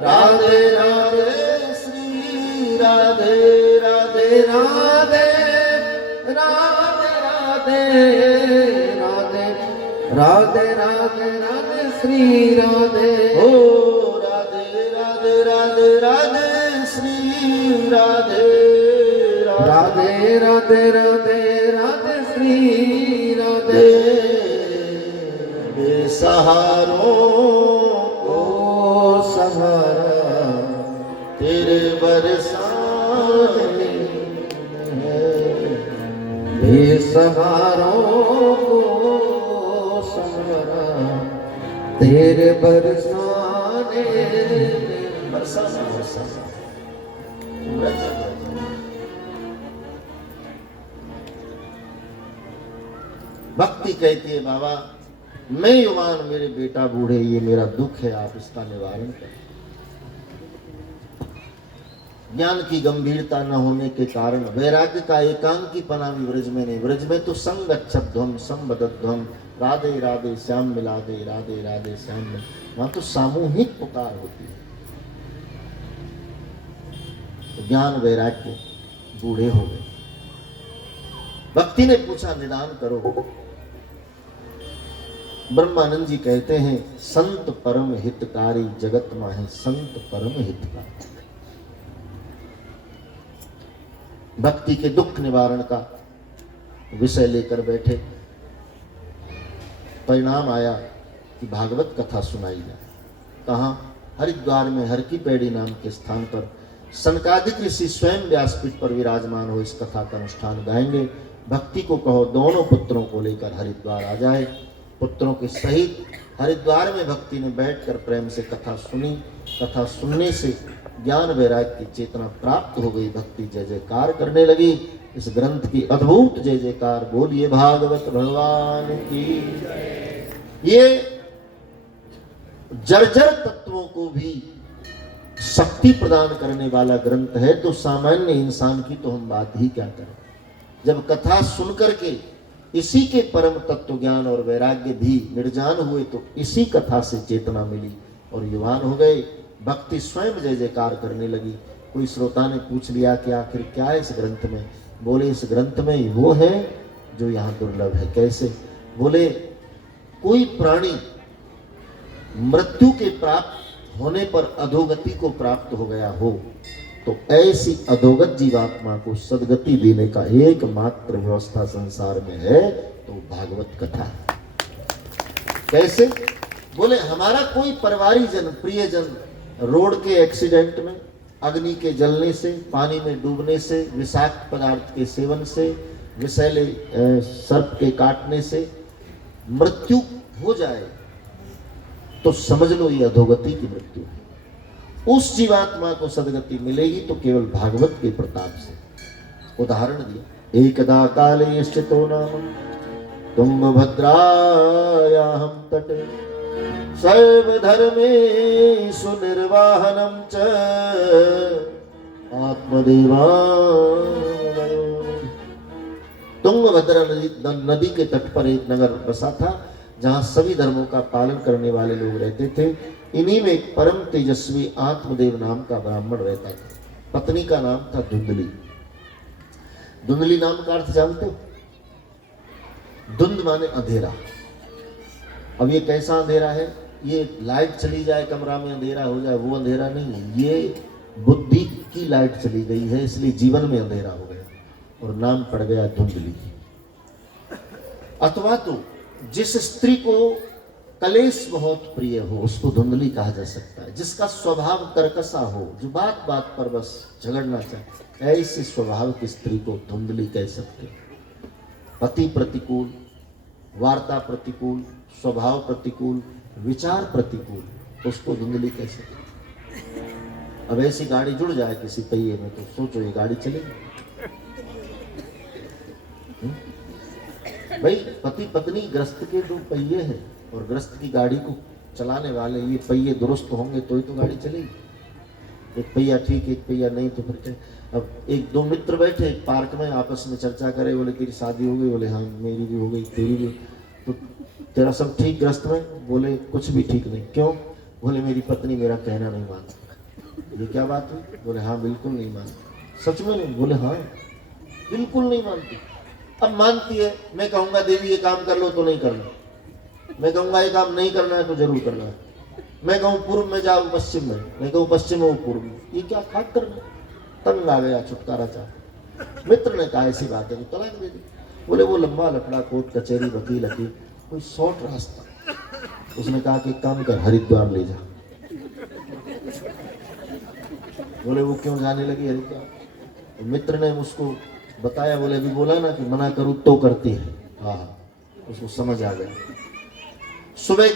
राधे राधे श्री राधे राधे राधे राधे राधे राधे राधे राधे श्री राधे। ओ राधे राधे राधे राधे श्री राधे राधे राधे राधे राधे श्री राधे। बेसहारों ओ सहारा तेरे बरसाने बेसहारों को सहारा तेरे बरसाने। बरसाना बरसाना भक्ति कहती है बाबा मैं युवान, मेरे बेटा बूढ़े, ये मेरा दुख है, आप इसका निवारण करें। ज्ञान की गंभीरता न होने के कारण वैराग्य का एकांकीपना भी व्रज में नहीं। व्रज में तो संगच्छध्वम संबद्धध्वम, राधे राधे श्याम मिला दे, राधे राधे श्याम मिला, वहां तो सामूहिक पुकार होती है। तो ज्ञान वैराग्य बूढ़े हो गए। भक्ति ने पूछा निदान करो। ब्रह्मानंद जी कहते हैं संत परम हितकारी जगत माहे, संत परम हितकारी। भक्ति के दुख निवारण का विषय लेकर बैठे, परिणाम आया कि भागवत कथा सुनाई जाए। कहाँ? हरिद्वार में हर की पैड़ी नाम के स्थान पर सनकादिक ऋषि स्वयं व्यासपीठ पर विराजमान हो इस कथा का अनुष्ठान गाएंगे। भक्ति को कहो दोनों पुत्रों को लेकर हरिद्वार आ जाए। पुत्रों के सहित हरिद्वार में भक्ति ने बैठकर प्रेम से कथा सुनी। कथा सुनने से ज्ञान वैराग्य की चेतना प्राप्त हो गई। भक्ति जय जयकार करने लगी। इस ग्रंथ की अद्भुत जय जयकार बोलिए भागवत भगवान की। ये जर्जर तत्वों को भी शक्ति प्रदान करने वाला ग्रंथ है, तो सामान्य इंसान की तो हम बात ही क्या करें। जब कथा सुनकर के इसी के परम तत्व ज्ञान और वैराग्य भी निर्जान हुए, तो इसी कथा से चेतना मिली और युवान हो गए। भक्ति स्वयं जय जयकार करने लगी। कोई श्रोता ने पूछ लिया कि आखिर क्या है इस ग्रंथ में। बोले इस ग्रंथ में वो है जो यहाँ दुर्लभ है। कैसे? बोले कोई प्राणी मृत्यु के प्राप्त होने पर अधोगति को प्राप्त हो गया हो, तो ऐसी अधोगत जीवात्मा को सदगति देने का एकमात्र व्यवस्था संसार में है, तो भागवत कथा। कैसे? बोले हमारा कोई परिवारी जन, प्रियजन रोड के एक्सीडेंट में, अग्नि के जलने से, पानी में डूबने से, विषाक्त पदार्थ के सेवन से, विषैले सर्प के काटने से मृत्यु हो जाए, तो समझ लो ये अधोगति की मृत्यु है। उस जीवात्मा को सदगति मिलेगी तो केवल भागवत के प्रताप से। उदाहरण दिया, एकदा काले स्थितो नाम तुंगभद्रायां तटे सर्वधर्मेषु निर्वाहनं च आत्मदेवाय। तुंगभद्रा नदी के तट पर एक नगर बसा था, जहां सभी धर्मों का पालन करने वाले लोग रहते थे। इन्हीं में एक परम तेजस्वी आत्मदेव नाम का ब्राह्मण रहता था। पत्नी का नाम था धुंधली। धुंधली नाम का अर्थ जानते हो? धुंध माने अंधेरा। अब ये कैसा अंधेरा है? ये लाइट चली जाए कमरा में अंधेरा हो जाए वो अंधेरा नहीं है। ये बुद्धि की लाइट चली गई है, इसलिए जीवन में अंधेरा हो गया और नाम पड़ गया धुंधली। अथवा तो जिस स्त्री को कलेश बहुत प्रिय हो उसको धुंधली कहा जा सकता है। जिसका स्वभाव कर्कशा हो, जो बात बात पर बस झगड़ना चाहे, ऐसे स्वभाव की स्त्री को धुंधली कह सकते हैं। पति प्रतिकूल, वार्ता प्रतिकूल, स्वभाव प्रतिकूल, विचार प्रतिकूल, उसको धुंधली कह सकते हैं। अब ऐसी गाड़ी जुड़ जाए किसी पहिए में, तो सोचो ये गाड़ी चलेगी? भाई पति पत्नी ग्रस्त के दो पहिए हैं, और ग्रस्त की गाड़ी को चलाने वाले ये पहिए दुरुस्त होंगे तो ही तो गाड़ी चलेगी। एक पहिया ठीक, एक पहिया नहीं, तो फिर क्या? अब एक दो मित्र बैठे एक पार्क में, आपस में चर्चा करे, बोले तेरी शादी हो गई? बोले हाँ मेरी भी हो गई, तेरी भी। तो तेरा सब ठीक ग्रस्त में? बोले कुछ भी ठीक नहीं। क्यों? बोले मेरी पत्नी मेरा कहना नहीं मानती। ये क्या बात हुई? बोले हाँ बिल्कुल नहीं मानती। सच में नहीं? बोले हाँ बिल्कुल नहीं मानती। अब मानती है, मैं कहूंगा देवी ये काम कर लो तो नहीं करना, मैं कहूंगा ये काम नहीं करना है तो जरूर करना है, मैं कहूँ पूर्व में जाओ पश्चिम में, मैं कहूँ पश्चिम में वो पूर्व में। ये क्या खाक करना? तंग आ गया, छुटकारा चाह। मित्र ने कहा ऐसी बात है तो तलाक दे दी। बोले वो लंबा लफड़ा, कोर्ट कचहरी, वकील वकील, कोई शॉर्ट रास्ता। उसने कहा कि काम कर, हरिद्वार ले जा। बोले वो क्यों जाने लगी हरिद्वार? तो मित्र ने उसको बताया। बोले अभी बोला ना कि मना करूं तो करती है। हाँ, उसको समझ आ गया। सुबह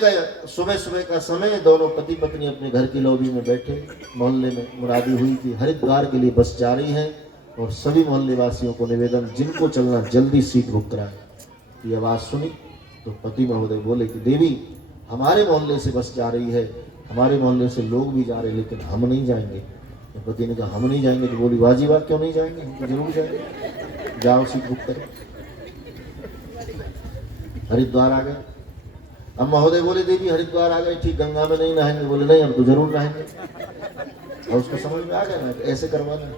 का समय दोनों पति पत्नी अपने घर की लॉबी में बैठे। मोहल्ले में मुरादी हुई कि हरिद्वार के लिए बस जा रही है, और सभी मोहल्ले वासियों को निवेदन, जिनको चलना जल्दी सीट बुक कराए। ये आवाज़ सुनी तो पति महोदय बोले कि देवी हमारे मोहल्ले से बस जा रही है, हमारे मोहल्ले से लोग भी जा रहे हैं, लेकिन हम नहीं जाएंगे। तो पति ने कहा हम नहीं जाएंगे? तो बोली वाजिबा क्यों नहीं जाएंगे, हम तो जरूर जाएंगे, जाओ सीट बुक करो। हरिद्वार आ गए। अब महोदय बोले देवी हरिद्वार आ गए, ठीक, गंगा में नहीं नहाएंगे? बोले नहीं हम तो जरूर नहाएंगे। और उसको समझ में आ गया ना ऐसे करवाना है।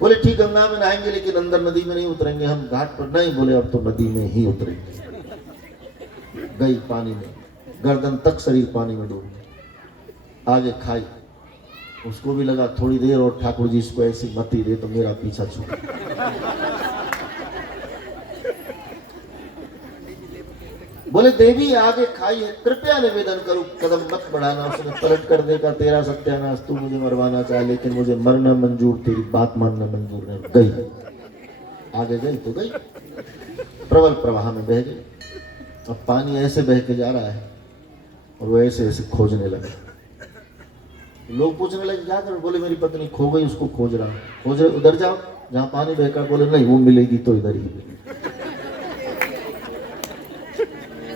बोले ठीक गंगा में नहाएंगे, लेकिन अंदर नदी में नहीं उतरेंगे, हम घाट पर। नहीं, बोले अब तो नदी में ही उतरेंगे। गई पानी में, गर्दन तक शरीर पानी में डूब गया। आगे खाई, उसको भी लगा थोड़ी देर और ठाकुर जी इसको ऐसी मती दे तो मेरा पीछा छूटे। बोले देवी आगे खाई है, कृपया निवेदन करूं कदम मत बढ़ाना। उसने पलट कर देखा, तेरा सत्यानाश, तू मुझे मरवाना चाहे लेकिन मुझे मरना मंजूर, तेरी बात मानना मंजूर नहीं। गई, आगे गई तो गई, प्रबल प्रवाह में बह गई। अब पानी ऐसे बह के जा रहा है और वो ऐसे ऐसे खोजने लगे। लोग पूछने लगे क्या कर, बोले मेरी पत्नी खो गई, उसको खोज रहा हूं। खोज रहे, उधर जाओ जहां पानी बहकर। बोले नहीं, वो मिलेगी तो इधर ही मिलेगी।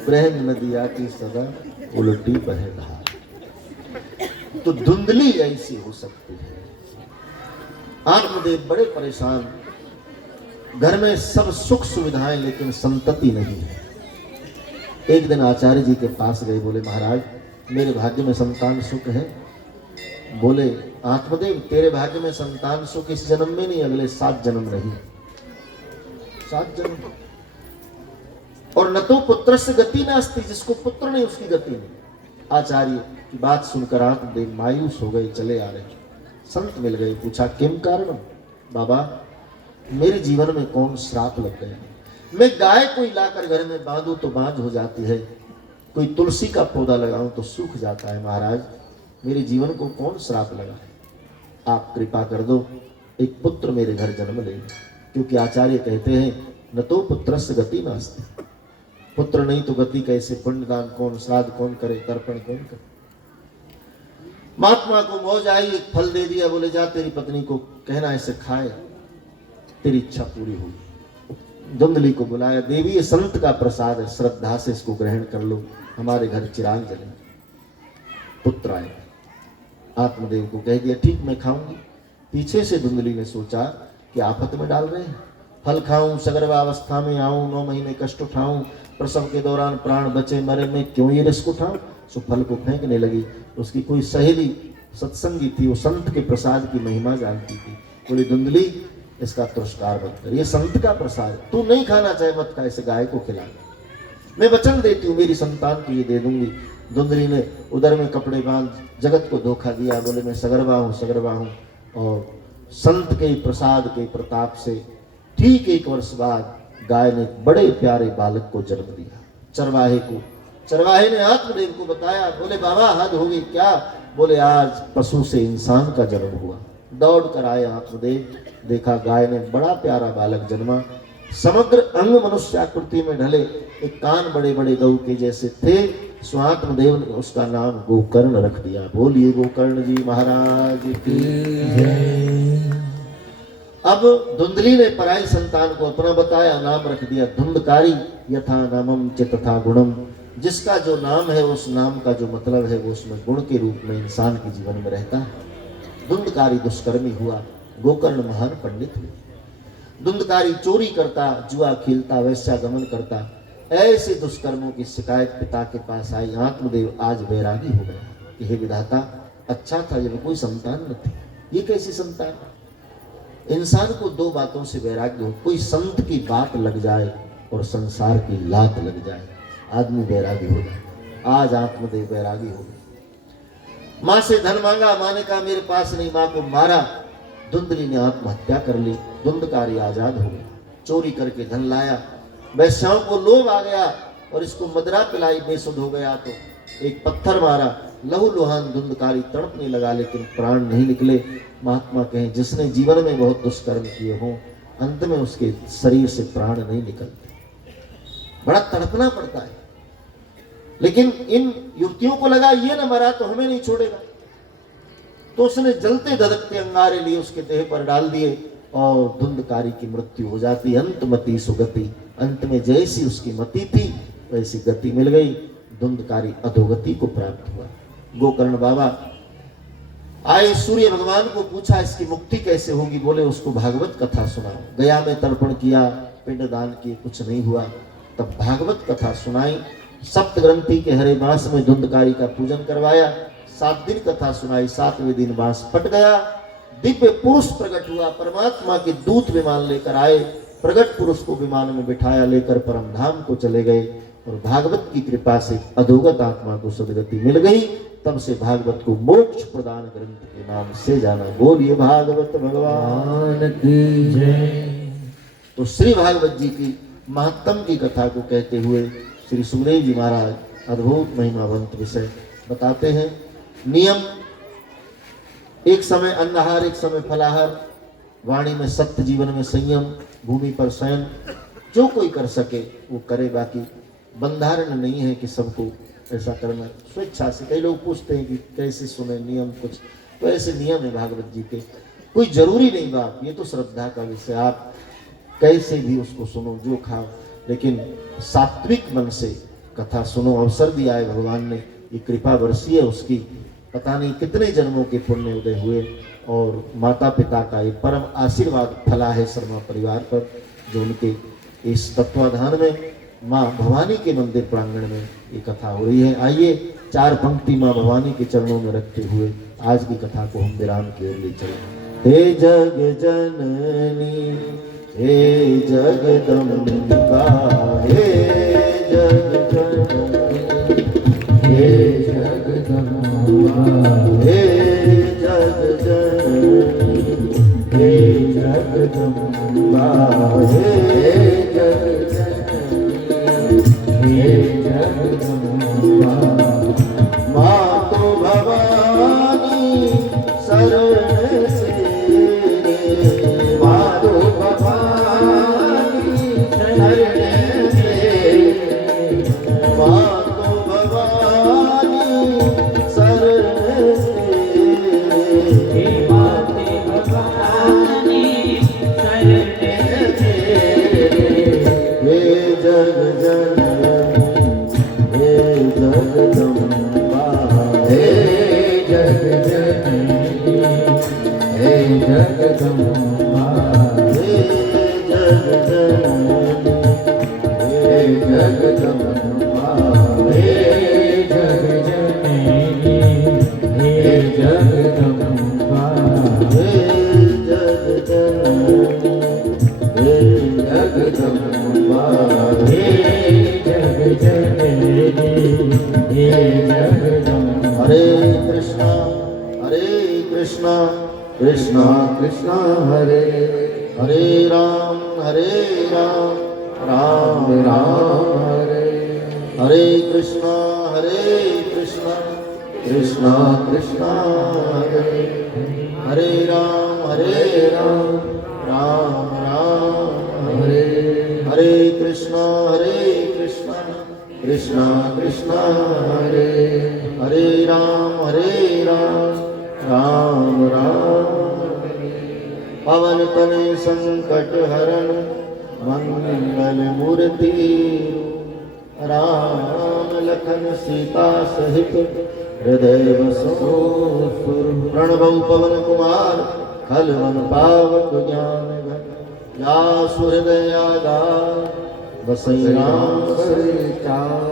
प्रेम नदिया की सदा उल्टी बहे धार। तो धुंधली ऐसी हो सकती है। आत्मदेव बड़े परेशान, घर में सब सुख सुविधाएं लेकिन संतति नहीं है। एक दिन आचार्य जी के पास गए, बोले महाराज मेरे भाग्य में संतान सुख है। बोले आत्मदेव तेरे भाग्य में संतान सुख इस जन्म में नहीं, अगले 7 जन्म नहीं, 7 जन्म। और न तो पुत्र से गति नास्ती, जिसको पुत्र नहीं उसकी गति नहीं। आचार्य की बात सुनकर आत्मदेव मायूस हो गए, चले आ रहे। संत मिल गए, पूछा किम कारणम। बाबा मेरे जीवन में कौन श्राप लग गया। मैं गाय कोई लाकर घर में बांधू तो बांझ हो जाती है, कोई तुलसी का पौधा लगाऊं तो सूख जाता है। महाराज मेरे जीवन को कौन श्राप लगा है, आप कृपा कर दो, एक पुत्र मेरे घर जन्म ले। क्योंकि आचार्य कहते हैं न तो पुत्रस्य गति नास्ति, पुत्र नहीं तो गति कैसे। पुण्यदान कौन, श्राद्ध कौन करे, तर्पण कौन करे। महात्मा को मौज आई, एक फल दे दिया। बोले जा तेरी पत्नी को कहना ऐसे खाए, तेरी इच्छा पूरी होगी। धुंधली को बुलाया, देवी ये संत का प्रसाद है, श्रद्धा से इसको ग्रहण कर लो, हमारे घर चिराग जले। पुत्र आए, आत्मदेव को कह दिया ठीक मैं खाऊंगी। पीछे से धुंधली ने सोचा कि आफत में डाल रहे हैं, फल खाऊं, सगर्भावस्था में आऊं, 9 महीने कष्ट उठाऊं, प्रसव के दौरान प्राण बचे मरे, मैं क्यों ये रिस्क उठाऊं। सो फल को फेंकने लगी। उसकी कोई सहेली सत्संगी थी, वो संत के प्रसाद की महिमा जानती थी। बोली धुंधली इसका तुरस्कार मत कर, ये संत का प्रसाद, तू नहीं खाना चाहे मत खा, इसे गाय को खिला। मैं वचन देती हूँ मेरी संतान तुझे दे दूंगी। धुंधली ने उदर में कपड़े बांध जगत को धोखा दिया। बोले मैं सगर्भा हूँ, सगर्भा हूँ। और संत के प्रसाद के प्रताप से ठीक 1 वर्ष बाद गाय ने बड़े प्यारे बालक को जन्म दिया, चरवाहे को। चरवाहे ने आत्मदेव को बताया। बोले बाबा हद हो गई क्या। बोले आज पशु से इंसान का जन्म हुआ। दौड़ कर आए आत्मदेव, देखा गाय ने बड़ा प्यारा बालक जन्मा। समग्र अंग मनुष्य आकृति में ढले, एक कान बड़े बड़े गऊ के जैसे थे। स्वात्मदेव ने उसका नाम गोकर्ण रख दिया। बोलिए गोकर्ण जी महाराज की जय। अब धुंधली ने पराई संतान को अपना बताया, नाम रख दिया धुंधकारी। यथा नामम च तथा गुणम, जिसका जो नाम है उस नाम का जो मतलब है वो उसमें गुण के रूप में इंसान के जीवन में रहता है। धुंधकारी दुष्कर्मी हुआ, गोकर्ण महान पंडित हुए। धुंधकारी चोरी करता, जुआ खेलता, वैश्यागमन करता। ऐसे दुष्कर्मों की शिकायत पिता के पास आई। आत्मदेव आज वैरागी हो गया कि हे विधाता, अच्छा था जब कोई संतान न थी, ये कैसी संतान। इंसान को 2 बातों से वैराग्य हो, कोई संत की बात लग जाए और संसार की लात लग जाए, आदमी वैरागी हो जाए। आज आत्मदेव वैरागी हो गए। माँ से धन मांगा, माँ ने कहा मेरे पास नहीं, माँ को मारा। धुंधली ने आत्महत्या कर ली। धुंधकारी आजाद हो गया, चोरी करके धन लाया। वैश्याओं को लोभ आ गया और इसको मदरा पिलाई, बेसुध हो गया तो एक पत्थर मारा। लहू लुहान धुंधकारी तड़पने लगा लेकिन प्राण नहीं निकले। महात्मा कहें जिसने जीवन में बहुत दुष्कर्म किए हों, अंत में उसके शरीर से प्राण नहीं निकलते, बड़ा तड़पना पड़ता है। लेकिन इन युवतियों को लगा ये न मरा तो हमें नहीं छोड़ेगा, तो उसने जलते धधकते अंगारे लिए उसके देह पर डाल दिए और धुंधकारी की मृत्यु हो जाती। अंतमति सुगति, अंत में जैसी उसकी मति थी वैसी गति मिल गई। धुंधकारी अधोगति को प्राप्त हुआ। गोकर्ण बाबा आए, सूर्य भगवान को पूछा इसकी मुक्ति कैसे होगी। बोले उसको भागवत कथा सुनाओ। गया में तर्पण किया, पिंडदान किए, कुछ नहीं हुआ। तब भागवत कथा सुनाई। सप्त ग्रंथि के हरे बांस में धुंधकारी का पूजन करवाया। 7 दिन कथा सुनाई। 7वें दिन बांस फट गया। दिव्य पुरुष प्रकट हुआ, परमात्मा के दूत विमान लेकर आए। प्रगट पुरुष को विमान में बिठाया, लेकर परम धाम को चले गए। और भागवत की कृपा से अधोगत आत्मा को सदगति मिल गई। तब से भागवत को मोक्ष प्रदान ग्रंथ के नाम से जाना। बोलिए भागवत भगवान की जय। तो श्री भागवत जी की महत्तम की कथा को कहते हुए श्री सुखदेव जी महाराज अद्भुत महिमावंत विषय बताते हैं। नियम, एक समय अन्नहार, एक समय फलाहार, वाणी में सत्य, जीवन में संयम, भूमि पर शयन, जो कोई कर सके वो करे। बाकी बंधारण नहीं है कि सबको ऐसा करना, स्वेच्छा से। कई लोग पूछते हैं कि कैसे सुने नियम कुछ, तो ऐसे नियम है भागवत जी के, कोई जरूरी नहीं बात, ये तो श्रद्धा का विषय, आप कैसे भी उसको सुनो, जो खाओ, लेकिन सात्विक मन से कथा सुनो। अवसर दिया है भगवान ने, ये कृपा बरसी है उसकी, पता नहीं कितने जन्मों के पुण्य उदय हुए, और माता पिता का ये परम आशीर्वाद फला है शर्मा परिवार पर, जो उनके इस तत्वाधान में माँ भवानी के मंदिर प्रांगण में ये कथा हो रही है। आइए 4 पंक्ति माँ भवानी के चरणों में रखते हुए आज की कथा को हम विराम की ओर ले चलें। हे जग जननी, हे जगदम्बिका, हे जग जननी, हे जगदम्बिका, हे जग जननी, हे जगदम्बिका, हे जग हे जगदम्बिका। माँ तो भवानी शरण तेरे, माँ तो भवानी शरण तेरे, माँ तो भवानी शरण तेरे, माँ तो भवानी शरण तेरे। हे जग जननी, हे जगदम्बा, हे जग जननी, हे जगदम्बा, हे जग जननी, हे जगदम्बा, हे जग जननी, हे जगदम्बा, हे जग जननी, हे जगदम्बा, हे जग जननी, हे जगदम्बा। हरे कृष्णा, कृष्णा कृष्णा हरे हरे, राम राम हरे हरे, कृष्णा कृष्णा कृष्णा हरे हरे, राम राम हरे हरे, कृष्णा कृष्णा कृष्णा हरे हरे, राम राम हरे। पवन तनय संकट हरण, मंगल मूर्ति, राम लखन सीता सहित हृदय बसो। प्रणवं पवन कुमार, खलवन पावक ज्ञान घन, या सुहृदय आधार, बसई राम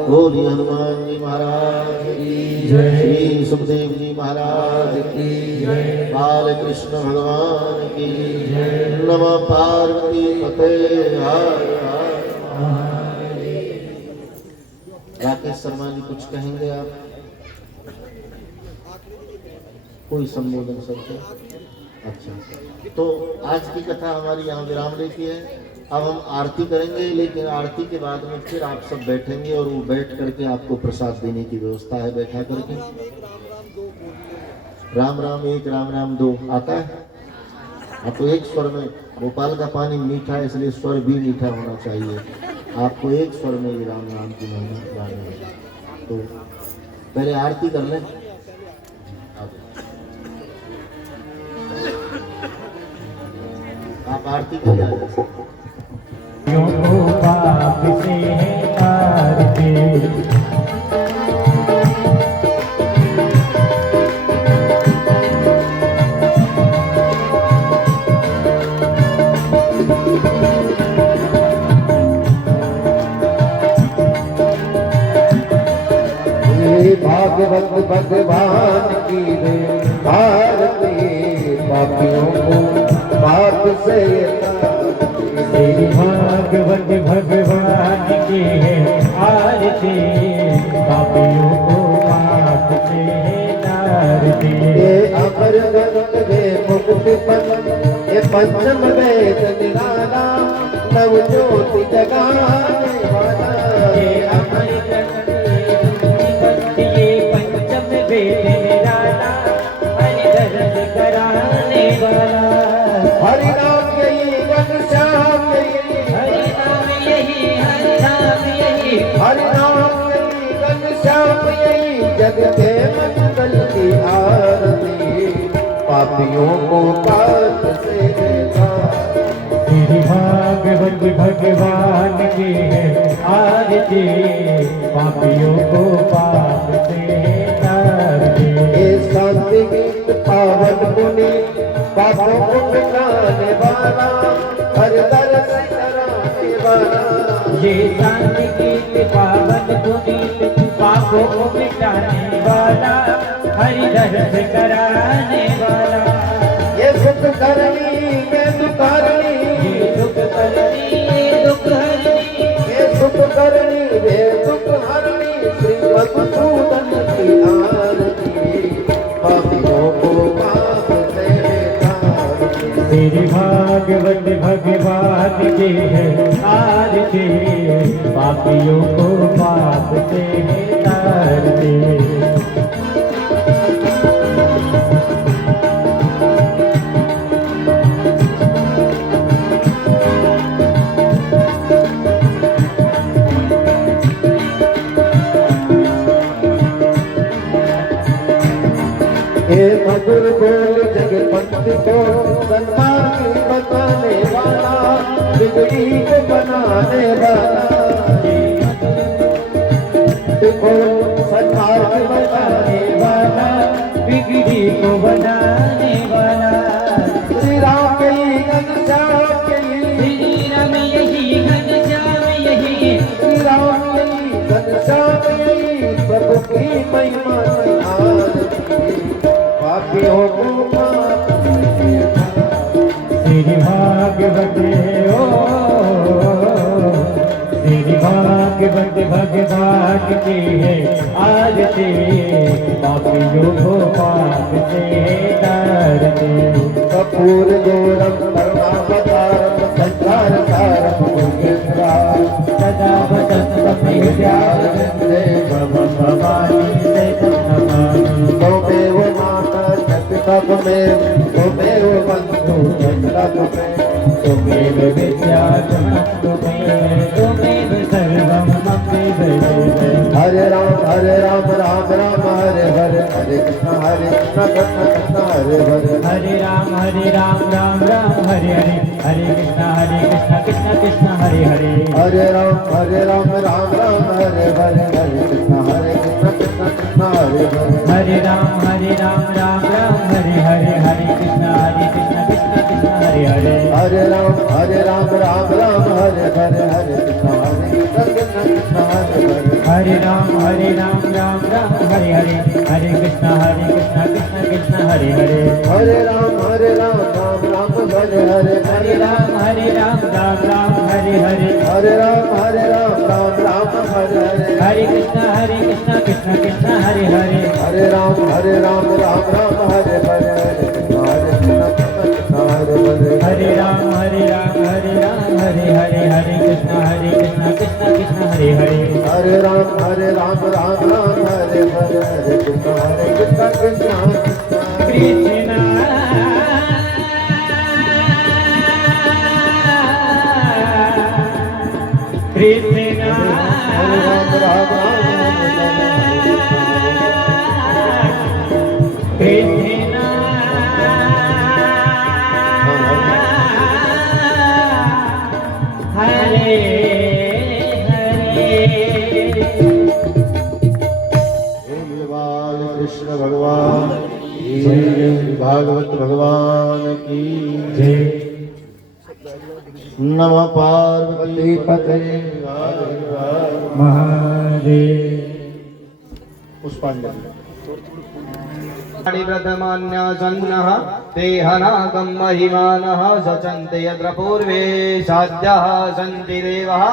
बोली हनुमान जी महाराज की जय, श्री सुखदेव जी महाराज की जय, बाल कृष्ण भगवान की जय। नमः पार्वती पते, हर हर। राकेश शर्मा जी कुछ कहेंगे आप? कोई संबोधन सबसे? अच्छा, तो आज की कथा हमारी यहाँ विराम लेती है। अब हम आरती करेंगे, लेकिन आरती के बाद में फिर आप सब बैठेंगे और वो बैठ करके आपको प्रसाद देने की व्यवस्था है बैठा करके। राम राम एक, राम राम दो आता है। आपको एक स्वर में, भोपाल का पानी मीठा है इसलिए स्वर भी मीठा होना चाहिए। आपको एक स्वर में ये राम राम की महिमा गाना है। तो पहले आरती कर लें। आप आरती कर पाप से तारते, भागवत भगवान की रे भारती, पापियों को पाप से तेरी भागवत भगवान की है आरती, पापियों को पाप से तारती। ये अमर ग्रंथ वे मुक्ति पथ, ये पंचम वेद निराला, नव ज्योति जगाने वाला। ये अमर हरि नाम यही घनश्याम यही जग के मंगल की आरती पापियों को पाप से बचा। तेरी भागवत भगवान की है आरती पापियों को पाप से तारती। ये शांति गीत पावन पुनि पापों को मिटाने वाला हर दर्श कराने वाला। ये शांति गीत पावन पुनीत पापों को मिटाने वाला हरि दर्श कराने वाला। ये सुख करनी ये दुख हरनी ये दुख करनी ये दुख हरनी ये सुख करनी ये दुख हरनी श्री मधुसूदन की आरती पापियों को पाप से तारती। तेरी भागवत भगवान की है आरती पापियों को पाप से तारती। हे मधुर बोल जगपति को सन्मार्ग बताने वाला बिगड़ी को बनाने वाला। देखो सन्मार्ग बताने वाला बिगड़ी को बनाने वाला। श्री राम यही घनश्याम यही श्री राम यही घनश्याम यही श्री राम यही घनश्याम यही प्रभु की महिमा की आरती पापियों को पाप से तारती। तेरी भागवत ओ तेरी भागवत भगवान की है आरती पापियों को पाप से तारती। कपूर गौरम करुणावतारम संसार सारम भुजगेन्द्राम सदा वदन्त विद्यारण्ये भवानी से नमामि। त्वमेव माता पिता त्वमेव बन्धु जगत त्वमेव विद्या त्वमेव सर्वं मम देव। हरे राम राम राम हरे हरे हरे कृष्ण कृष्ण कृष्ण हरे हरे। हरे राम राम राम हरे हरे हरे कृष्ण कृष्ण कृष्ण हरे हरे। हरे राम राम राम हरे हरे हरे कृष्ण कृष्ण कृष्ण हरे हरे। हरे राम राम राम हरे हरे हरे कृष्ण कृष्ण कृष्ण हरे हरे। हरे राम राम राम हरे हरे हरे कृष्ण कृष्ण कृष्ण हरे हरे। हरे राम राम राम हरे हरे हरे कृष्ण कृष्ण कृष्ण हरे हरे। हरे राम राम राम हरे हरे हरे राम राम राम हरे हरे। हरे राम राम राम हरे हरे हरे कृष्ण कृष्ण कृष्ण हरे हरे। हरे राम राम राम हरे हरे हरे कृष्ण कृष्ण हरे हरे। हरे राम हरे हरे हरे कृष्ण कृष्ण कृष्ण हरे हरे। हरे राम राम राम हरे हरे हरे कृष्ण कृष्ण कृष्ण कृष्ण हरे राम कृष्ण हरे भगवान कृष्ण भगवान की भागवत भगवान की जय। नमः पार्वती पते महादेव। पुष्पांजलि। प्रथमान्यासन्नः ते हनाकं महिमानः सचन्ते यत्र पूर्वे साध्यः सन्ति देवः।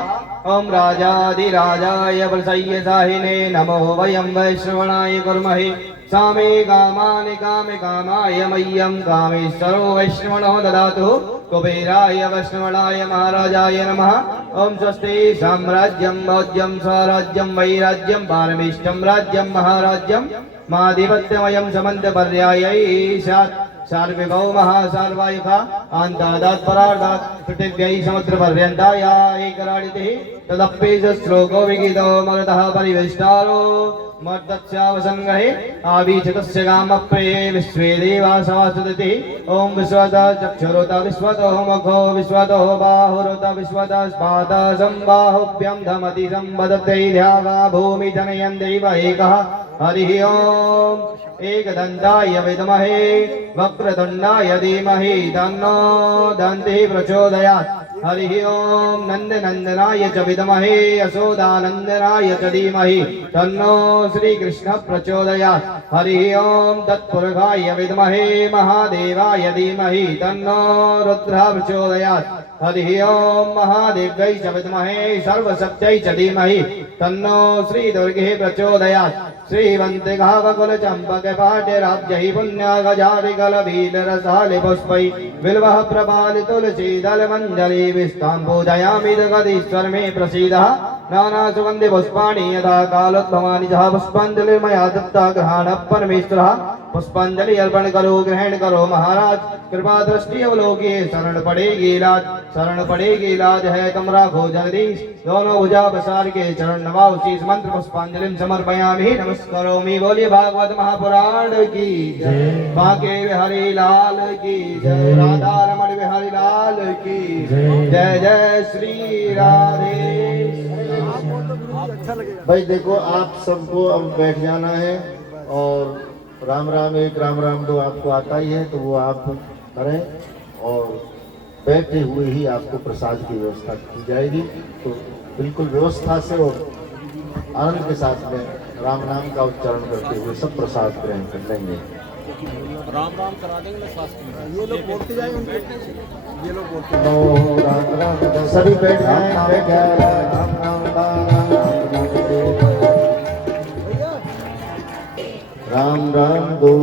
ॐ राजाधिराजाय प्रसय्यसाहिने नमो वयं वैश्रवणाय कुर्महे। सामे कामानि कामाय मह्यं कामेश्वरो वैश्रवणो ददातु। कुबेराय वैष्णवणाय महाराजाय नमः। ॐ स्वस्ति साम्राज्यं भोज्यं स्वराज्यं वैराज्यं पारमेष्टं राज्यं महाराज्यं माधिपत्यमयं समन्तपर्यायै स्यात्। सार्वभौमः सार्वायुधः अन्तादात् परार्धात् पृथिव्यै समुद्रपर्यन्ताय एकराडितिः तदप्पे च श्लोको विगीतो मगधः परिवेष्टारो मर्दस्यावसङ्गहे आवीचितस्य कामप्रिये विश्वे देवा सवासुदति ॐ विश्वतः चक्षुरुत विश्वतो मुखो विश्वतो बाहुरुत विश्वतः स्पातः सम्बाहुभ्यं धमति सम्वदते ध्यावा भूमि जनयन् देव एकः हरिः ॐ एकदन्ताय विद्महे वक्रतुण्डाय धीमहि तन्नो दन्तिः प्रचोदयात् हरिः ॐ नन्दनन्दनाय च विद्महे यशोदानन्दनाय च धीमहि तन्नो श्रीकृष्ण प्रचोदयात् हरिः ॐ तत्पुरुषाय विद्महे महादेवाय धीमहि तन्नो रुद्रः प्रचोदयात् हरिः ॐ महादेव्यै च विद्महे सर्वशक्त्यै च धीमहि तन्नो श्रीदुर्गे प्रचोदयात् श्रीवन्तिकावकुलचम्पकपाट्यराब्जैः पुण्यगजारिकलभीलरसालिपुष्पै बिल्वः प्रबालितुलसीदलमञ्जलिभिस्तां पूजयामि जगदीश्वर मे प्रसीदः नानासुगन्धिपुष्पाणि यथा कालोद्भवानि सह पुष्पाञ्जलिर्मया दत्ता गृहाणः परमेश्वरः पुष्पांजलि अर्पण करो ग्रहण करो महाराज कृपा दृष्टि अवलोकिए शरण पड़ेगी लाज है तुम राखो जगदीश दोनों भुजा बसार के चरण नवाओ शीस मंत्र पुष्पांजलि समर्पयामि नमस्करोमि बोलिए भागवत महापुराण की जय बांके बिहारी लाल की जय राधा रमण बिहारी लाल की जय जय श्री राधे। भाई देखो आप सबको अब बैठ जाना है और राम राम एक राम राम दो आपको आता ही है तो वो आप करें और बैठे हुए ही आपको प्रसाद की व्यवस्था की जाएगी तो बिल्कुल व्यवस्था से और आनंद के साथ में राम नाम का उच्चारण करते हुए सब प्रसाद ग्रहण कर लेंगे। राम राम करा देंगे ना शास्त्र ये लोग बोलते जाए उनके ये लोग बोलते नो राम राम सभी बैठ जाए बैठ जाए राम राम राम राम दो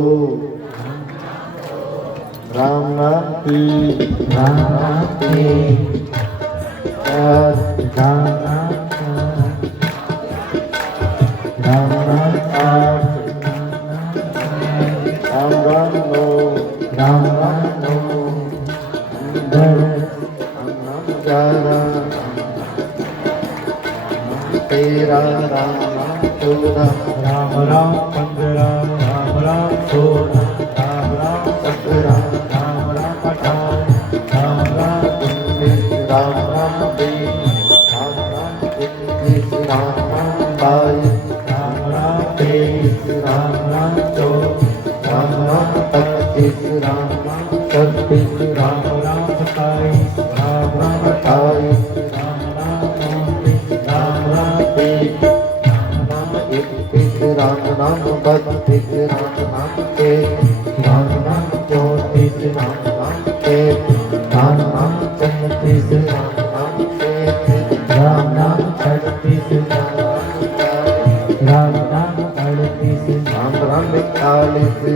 राम राम की राम राम की चार राम राम राम राम आठ राम राम नौ राम राम राम राम 11 13 राम राम 14 राम राम 15 राम राम 16 राम राम 17 राम राम 18 राम राम 19 राम राम 20 राम राम 21 राम राम 22 राम राम 23 राम राम 24 राम राम 25 राम राम 26 राम राम 27 राम राम 28 राम राम 29 राम राम 30 राम 31 राम राम 32 राम राम 33 राम राम 34 राम राम 35 राम राम 34 राम राम 36 राम नाम 36 राम राम नाम 38 राम 41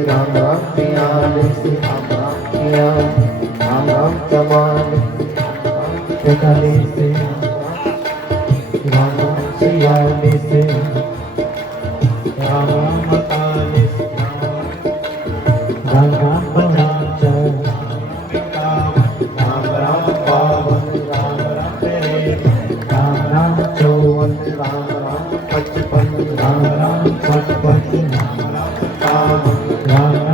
राम राम 42 राम राम 43 राम राम 44 43 राम राम 46 राम राम 48 राम राम 49 राम राम 52 राम राम 53 राम राम 54 राम राम 55 राम राम 55 राम राम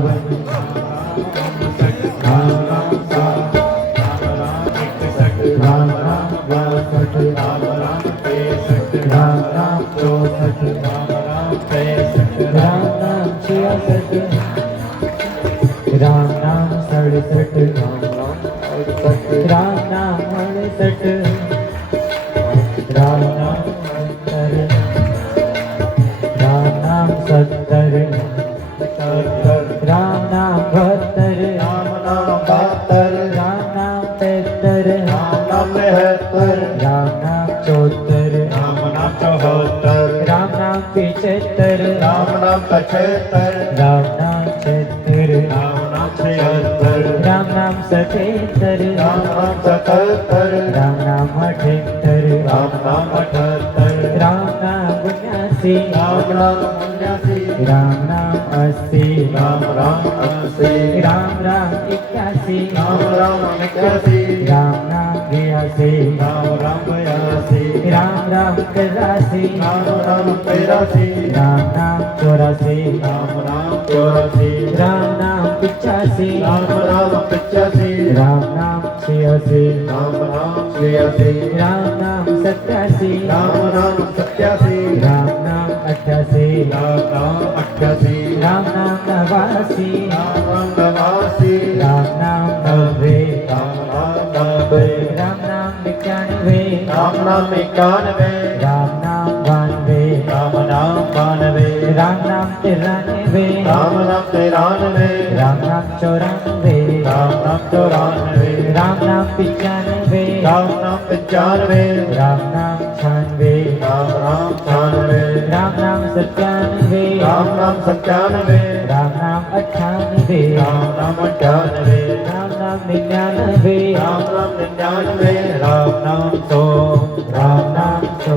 58 राम राम 60 राम राम 62 राम राम 63 राम राम 64 राम राम 65 राम नाम 66 राम नाम 67 राम नाम 68 राम नाम 69 राम नाम 70 राम नाम 72 राम नाम 72 राम नाम 73 राम नाम 73 राम नाम 74 राम नाम 74 राम नाम 75 राम नाम 75 राम नाम 76 राम नाम 76 राम नाम 77 राम नाम 77 राम नाम 78 राम नाम 78 राम नाम 79 अस्ति राम राम उन्यासी राम नाम अस्ति राम राम अस्सी राम राम इक्यासी राम राम इक्यासी राम नाम 82 राम राम बयासी राम राम 83 राम राम तेरासी राम नाम 84 राम राम चौरासी राम नाम 85 राम राम पचासी राम नाम 86 राम राम छियासी राम नाम 87 राम राम सत्यासी राम नाम 88 राम राम अट्ठासी राम नाम 89 राम राम नवासी राम नाम 90 राम राम नब्बे राम नाम 91 राम नाम इक्यानवे राम नाम 92 राम नाम बानवे राम नाम 93 राम नाम तिरानवे राम नाम 94 राम नाम चौरानवे राम नाम 95 राम नाम पचानवे राम नाम 96 राम राम छियानवे राम नाम 97 राम नाम सत्तानवे राम नाम 98 राम नाम अट्ठानवे राम नाम 99 राम नाम निन्यानवे राम नाम सौ राम नाम 100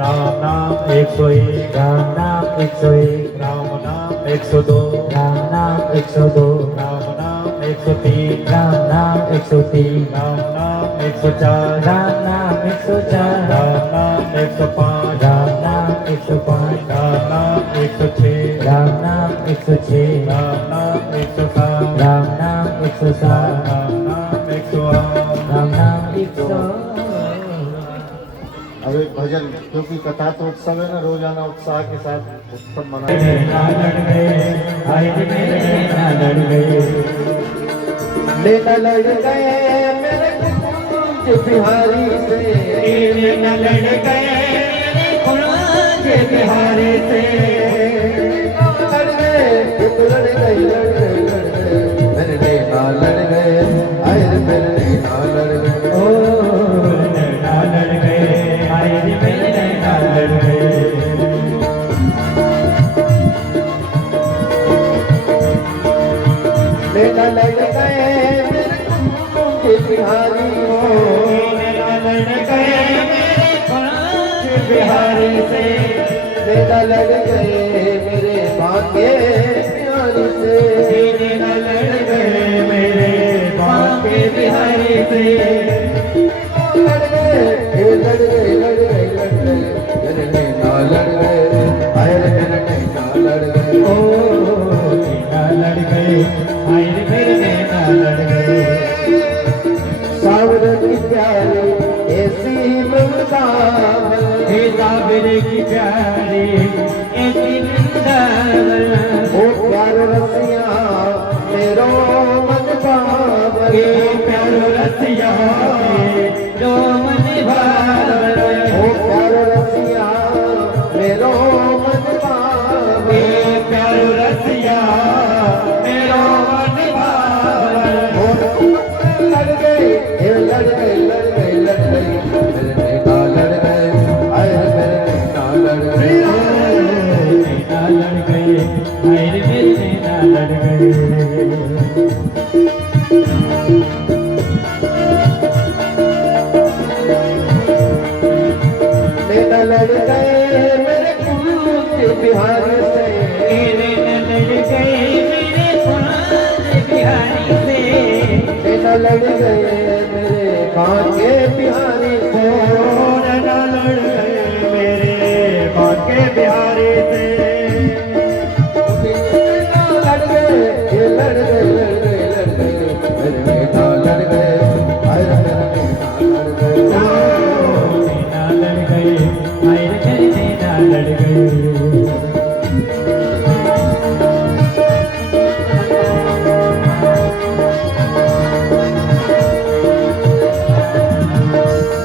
राम नाम 101 राम नाम 101 राम नाम 102 राम नाम 102 राम नाम 103 राम नाम 103 राम नाम 104 राम नाम 104 राम नाम 105 राम नाम 105 राम नाम 106 राम नाम 106 राम नाम 107 राम नाम 107 राम नाम 108 राम नाम 100 अब एक भजन, क्योंकि कथा तो उत्सव है ना, रोजाना उत्साह के साथ उत्सव मनाते हैं। लेना लड़ गए लेना लड़ गए लेना लड़ गए मेरे कुंज बिहारी से लेना लड़ गए मेरे कुंज बिहारी से लड़ गए लड़ गए मेरे लेना लड़ गए आए मेरे लेना लड़ गए ओ लेना लड़ गए आए रे मेरे लेना लड़ गए लेना लड़ गए मेरे कुंज बिहारी हो लेना लड़ गए मेरे कुंज बिहारी से लेना लड़ गए मेरे बाके बिहारी से लेना लड़ गए मेरे बाके बिहारी से लड़ गए लड़ गए लड़ गए लड़ गए मेरे लेना लड़ गए आए रे मेरे लेना लड़ गए ओ लेना लड़ गए आए रे मेरे लेना लड़ गए सावर की प्यारी ऐसी ममता हे साबिर की प्यारी ऐसी वृंदावन ओ प्यार रसिया मेरो मन पावन हे प्यारो रसिया जो मन भावन ओ प्यार रसिया मेरो मन पावन हे प्यारो रसिया मेरो मन भावन लड़ गए लड़ गए लड़ गए लड़ गए मेरे नेता लड़ गए आए मेरे नेता लड़ गए लेना लड़ गए आए रे मेरे लेना लड़ गए लेना लड़ गए मेरे कुंज बिहारी से लेना लड़ गए मेरे कुंज बिहारी से लेना लड़ गए मेरे बाके बिहारी से लेना लड़ गए मेरे बाके बिहारी से लड़ गए लड़ गए लड़ गए लड़ गए मेरे नेता लड़ गए आए मेरे नेता लड़ गए लेना लड़ गए आए रे मेरे लेना लड़ गए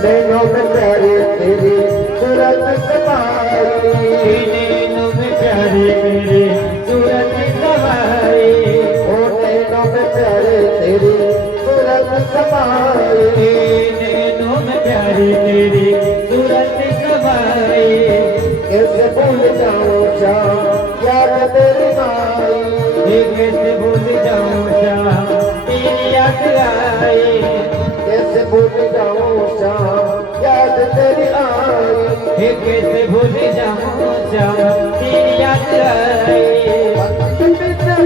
नैनों में प्यारी तेरी सूरत समाई नैनों में प्यारी मेरी सूरत सवारी ओ नैनों में प्यारी तेरी सूरत समाई नैनों में प्यारी तेरी सूरत सवारी कैसे भूल जाऊं शाम याद तेरी माई कैसे भूल जाऊं शाम तेरी याद आई कैसे भूल जाऊं शाम याद तेरी आई हे कैसे भूल जाऊं जब तेरी याद आई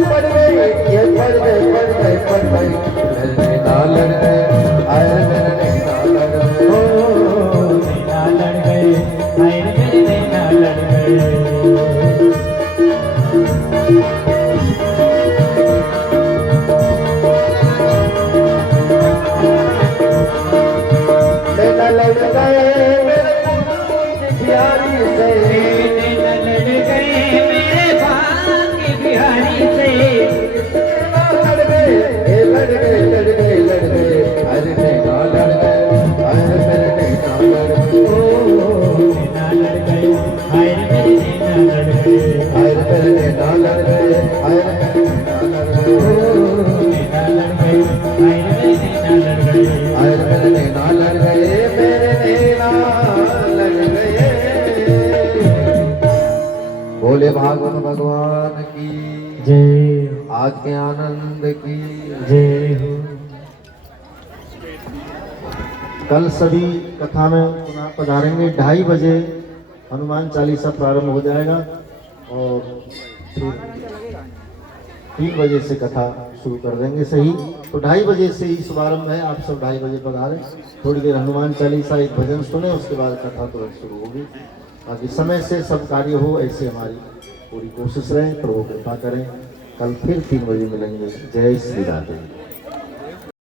पड़ गए ये पड़ गए लड़ने ना लड़ने आए लड़ने ना लड़ने ओ नैना लड़ गए हाय मेरे नैना लड़ गए नैना लड़ गए मेरे प्यारी से नैना लड़ गए मेरे भाग्य बिहारी से लड़ गए लड़ गए अरे नैना लड़ गए अरे मेरे नैना लड़ गए ओ नैना लड़ गए हाय मेरे नैना लड़ गए अरे मेरे नैना लड़ गए अरे मेरे नैना लड़ गए नैना लड़ गए हाय मेरे नैना लड़ गए अरे मेरे नैना लड़ गए मेरे नैना लड़ गए बोले भागवत भगवान की जय आज के आनंद की जय हो कल सभी कथा में पुनः पधारेंगे 2:30 बजे हनुमान चालीसा प्रारंभ हो जाएगा और फिर 3 बजे से कथा शुरू कर देंगे सही। तो 2:30 बजे से ही शुभारंभ है, आप सब 2:30 बजे पधारें, थोड़ी देर हनुमान चालीसा एक भजन सुने, उसके बाद कथा तुरंत शुरू होगी। बाकी समय से सब कार्य हो ऐसे हमारी पूरी कोशिश रहे, प्रभु कृपा करें। कल फिर 3 बजे मिलेंगे। जय श्री राधे।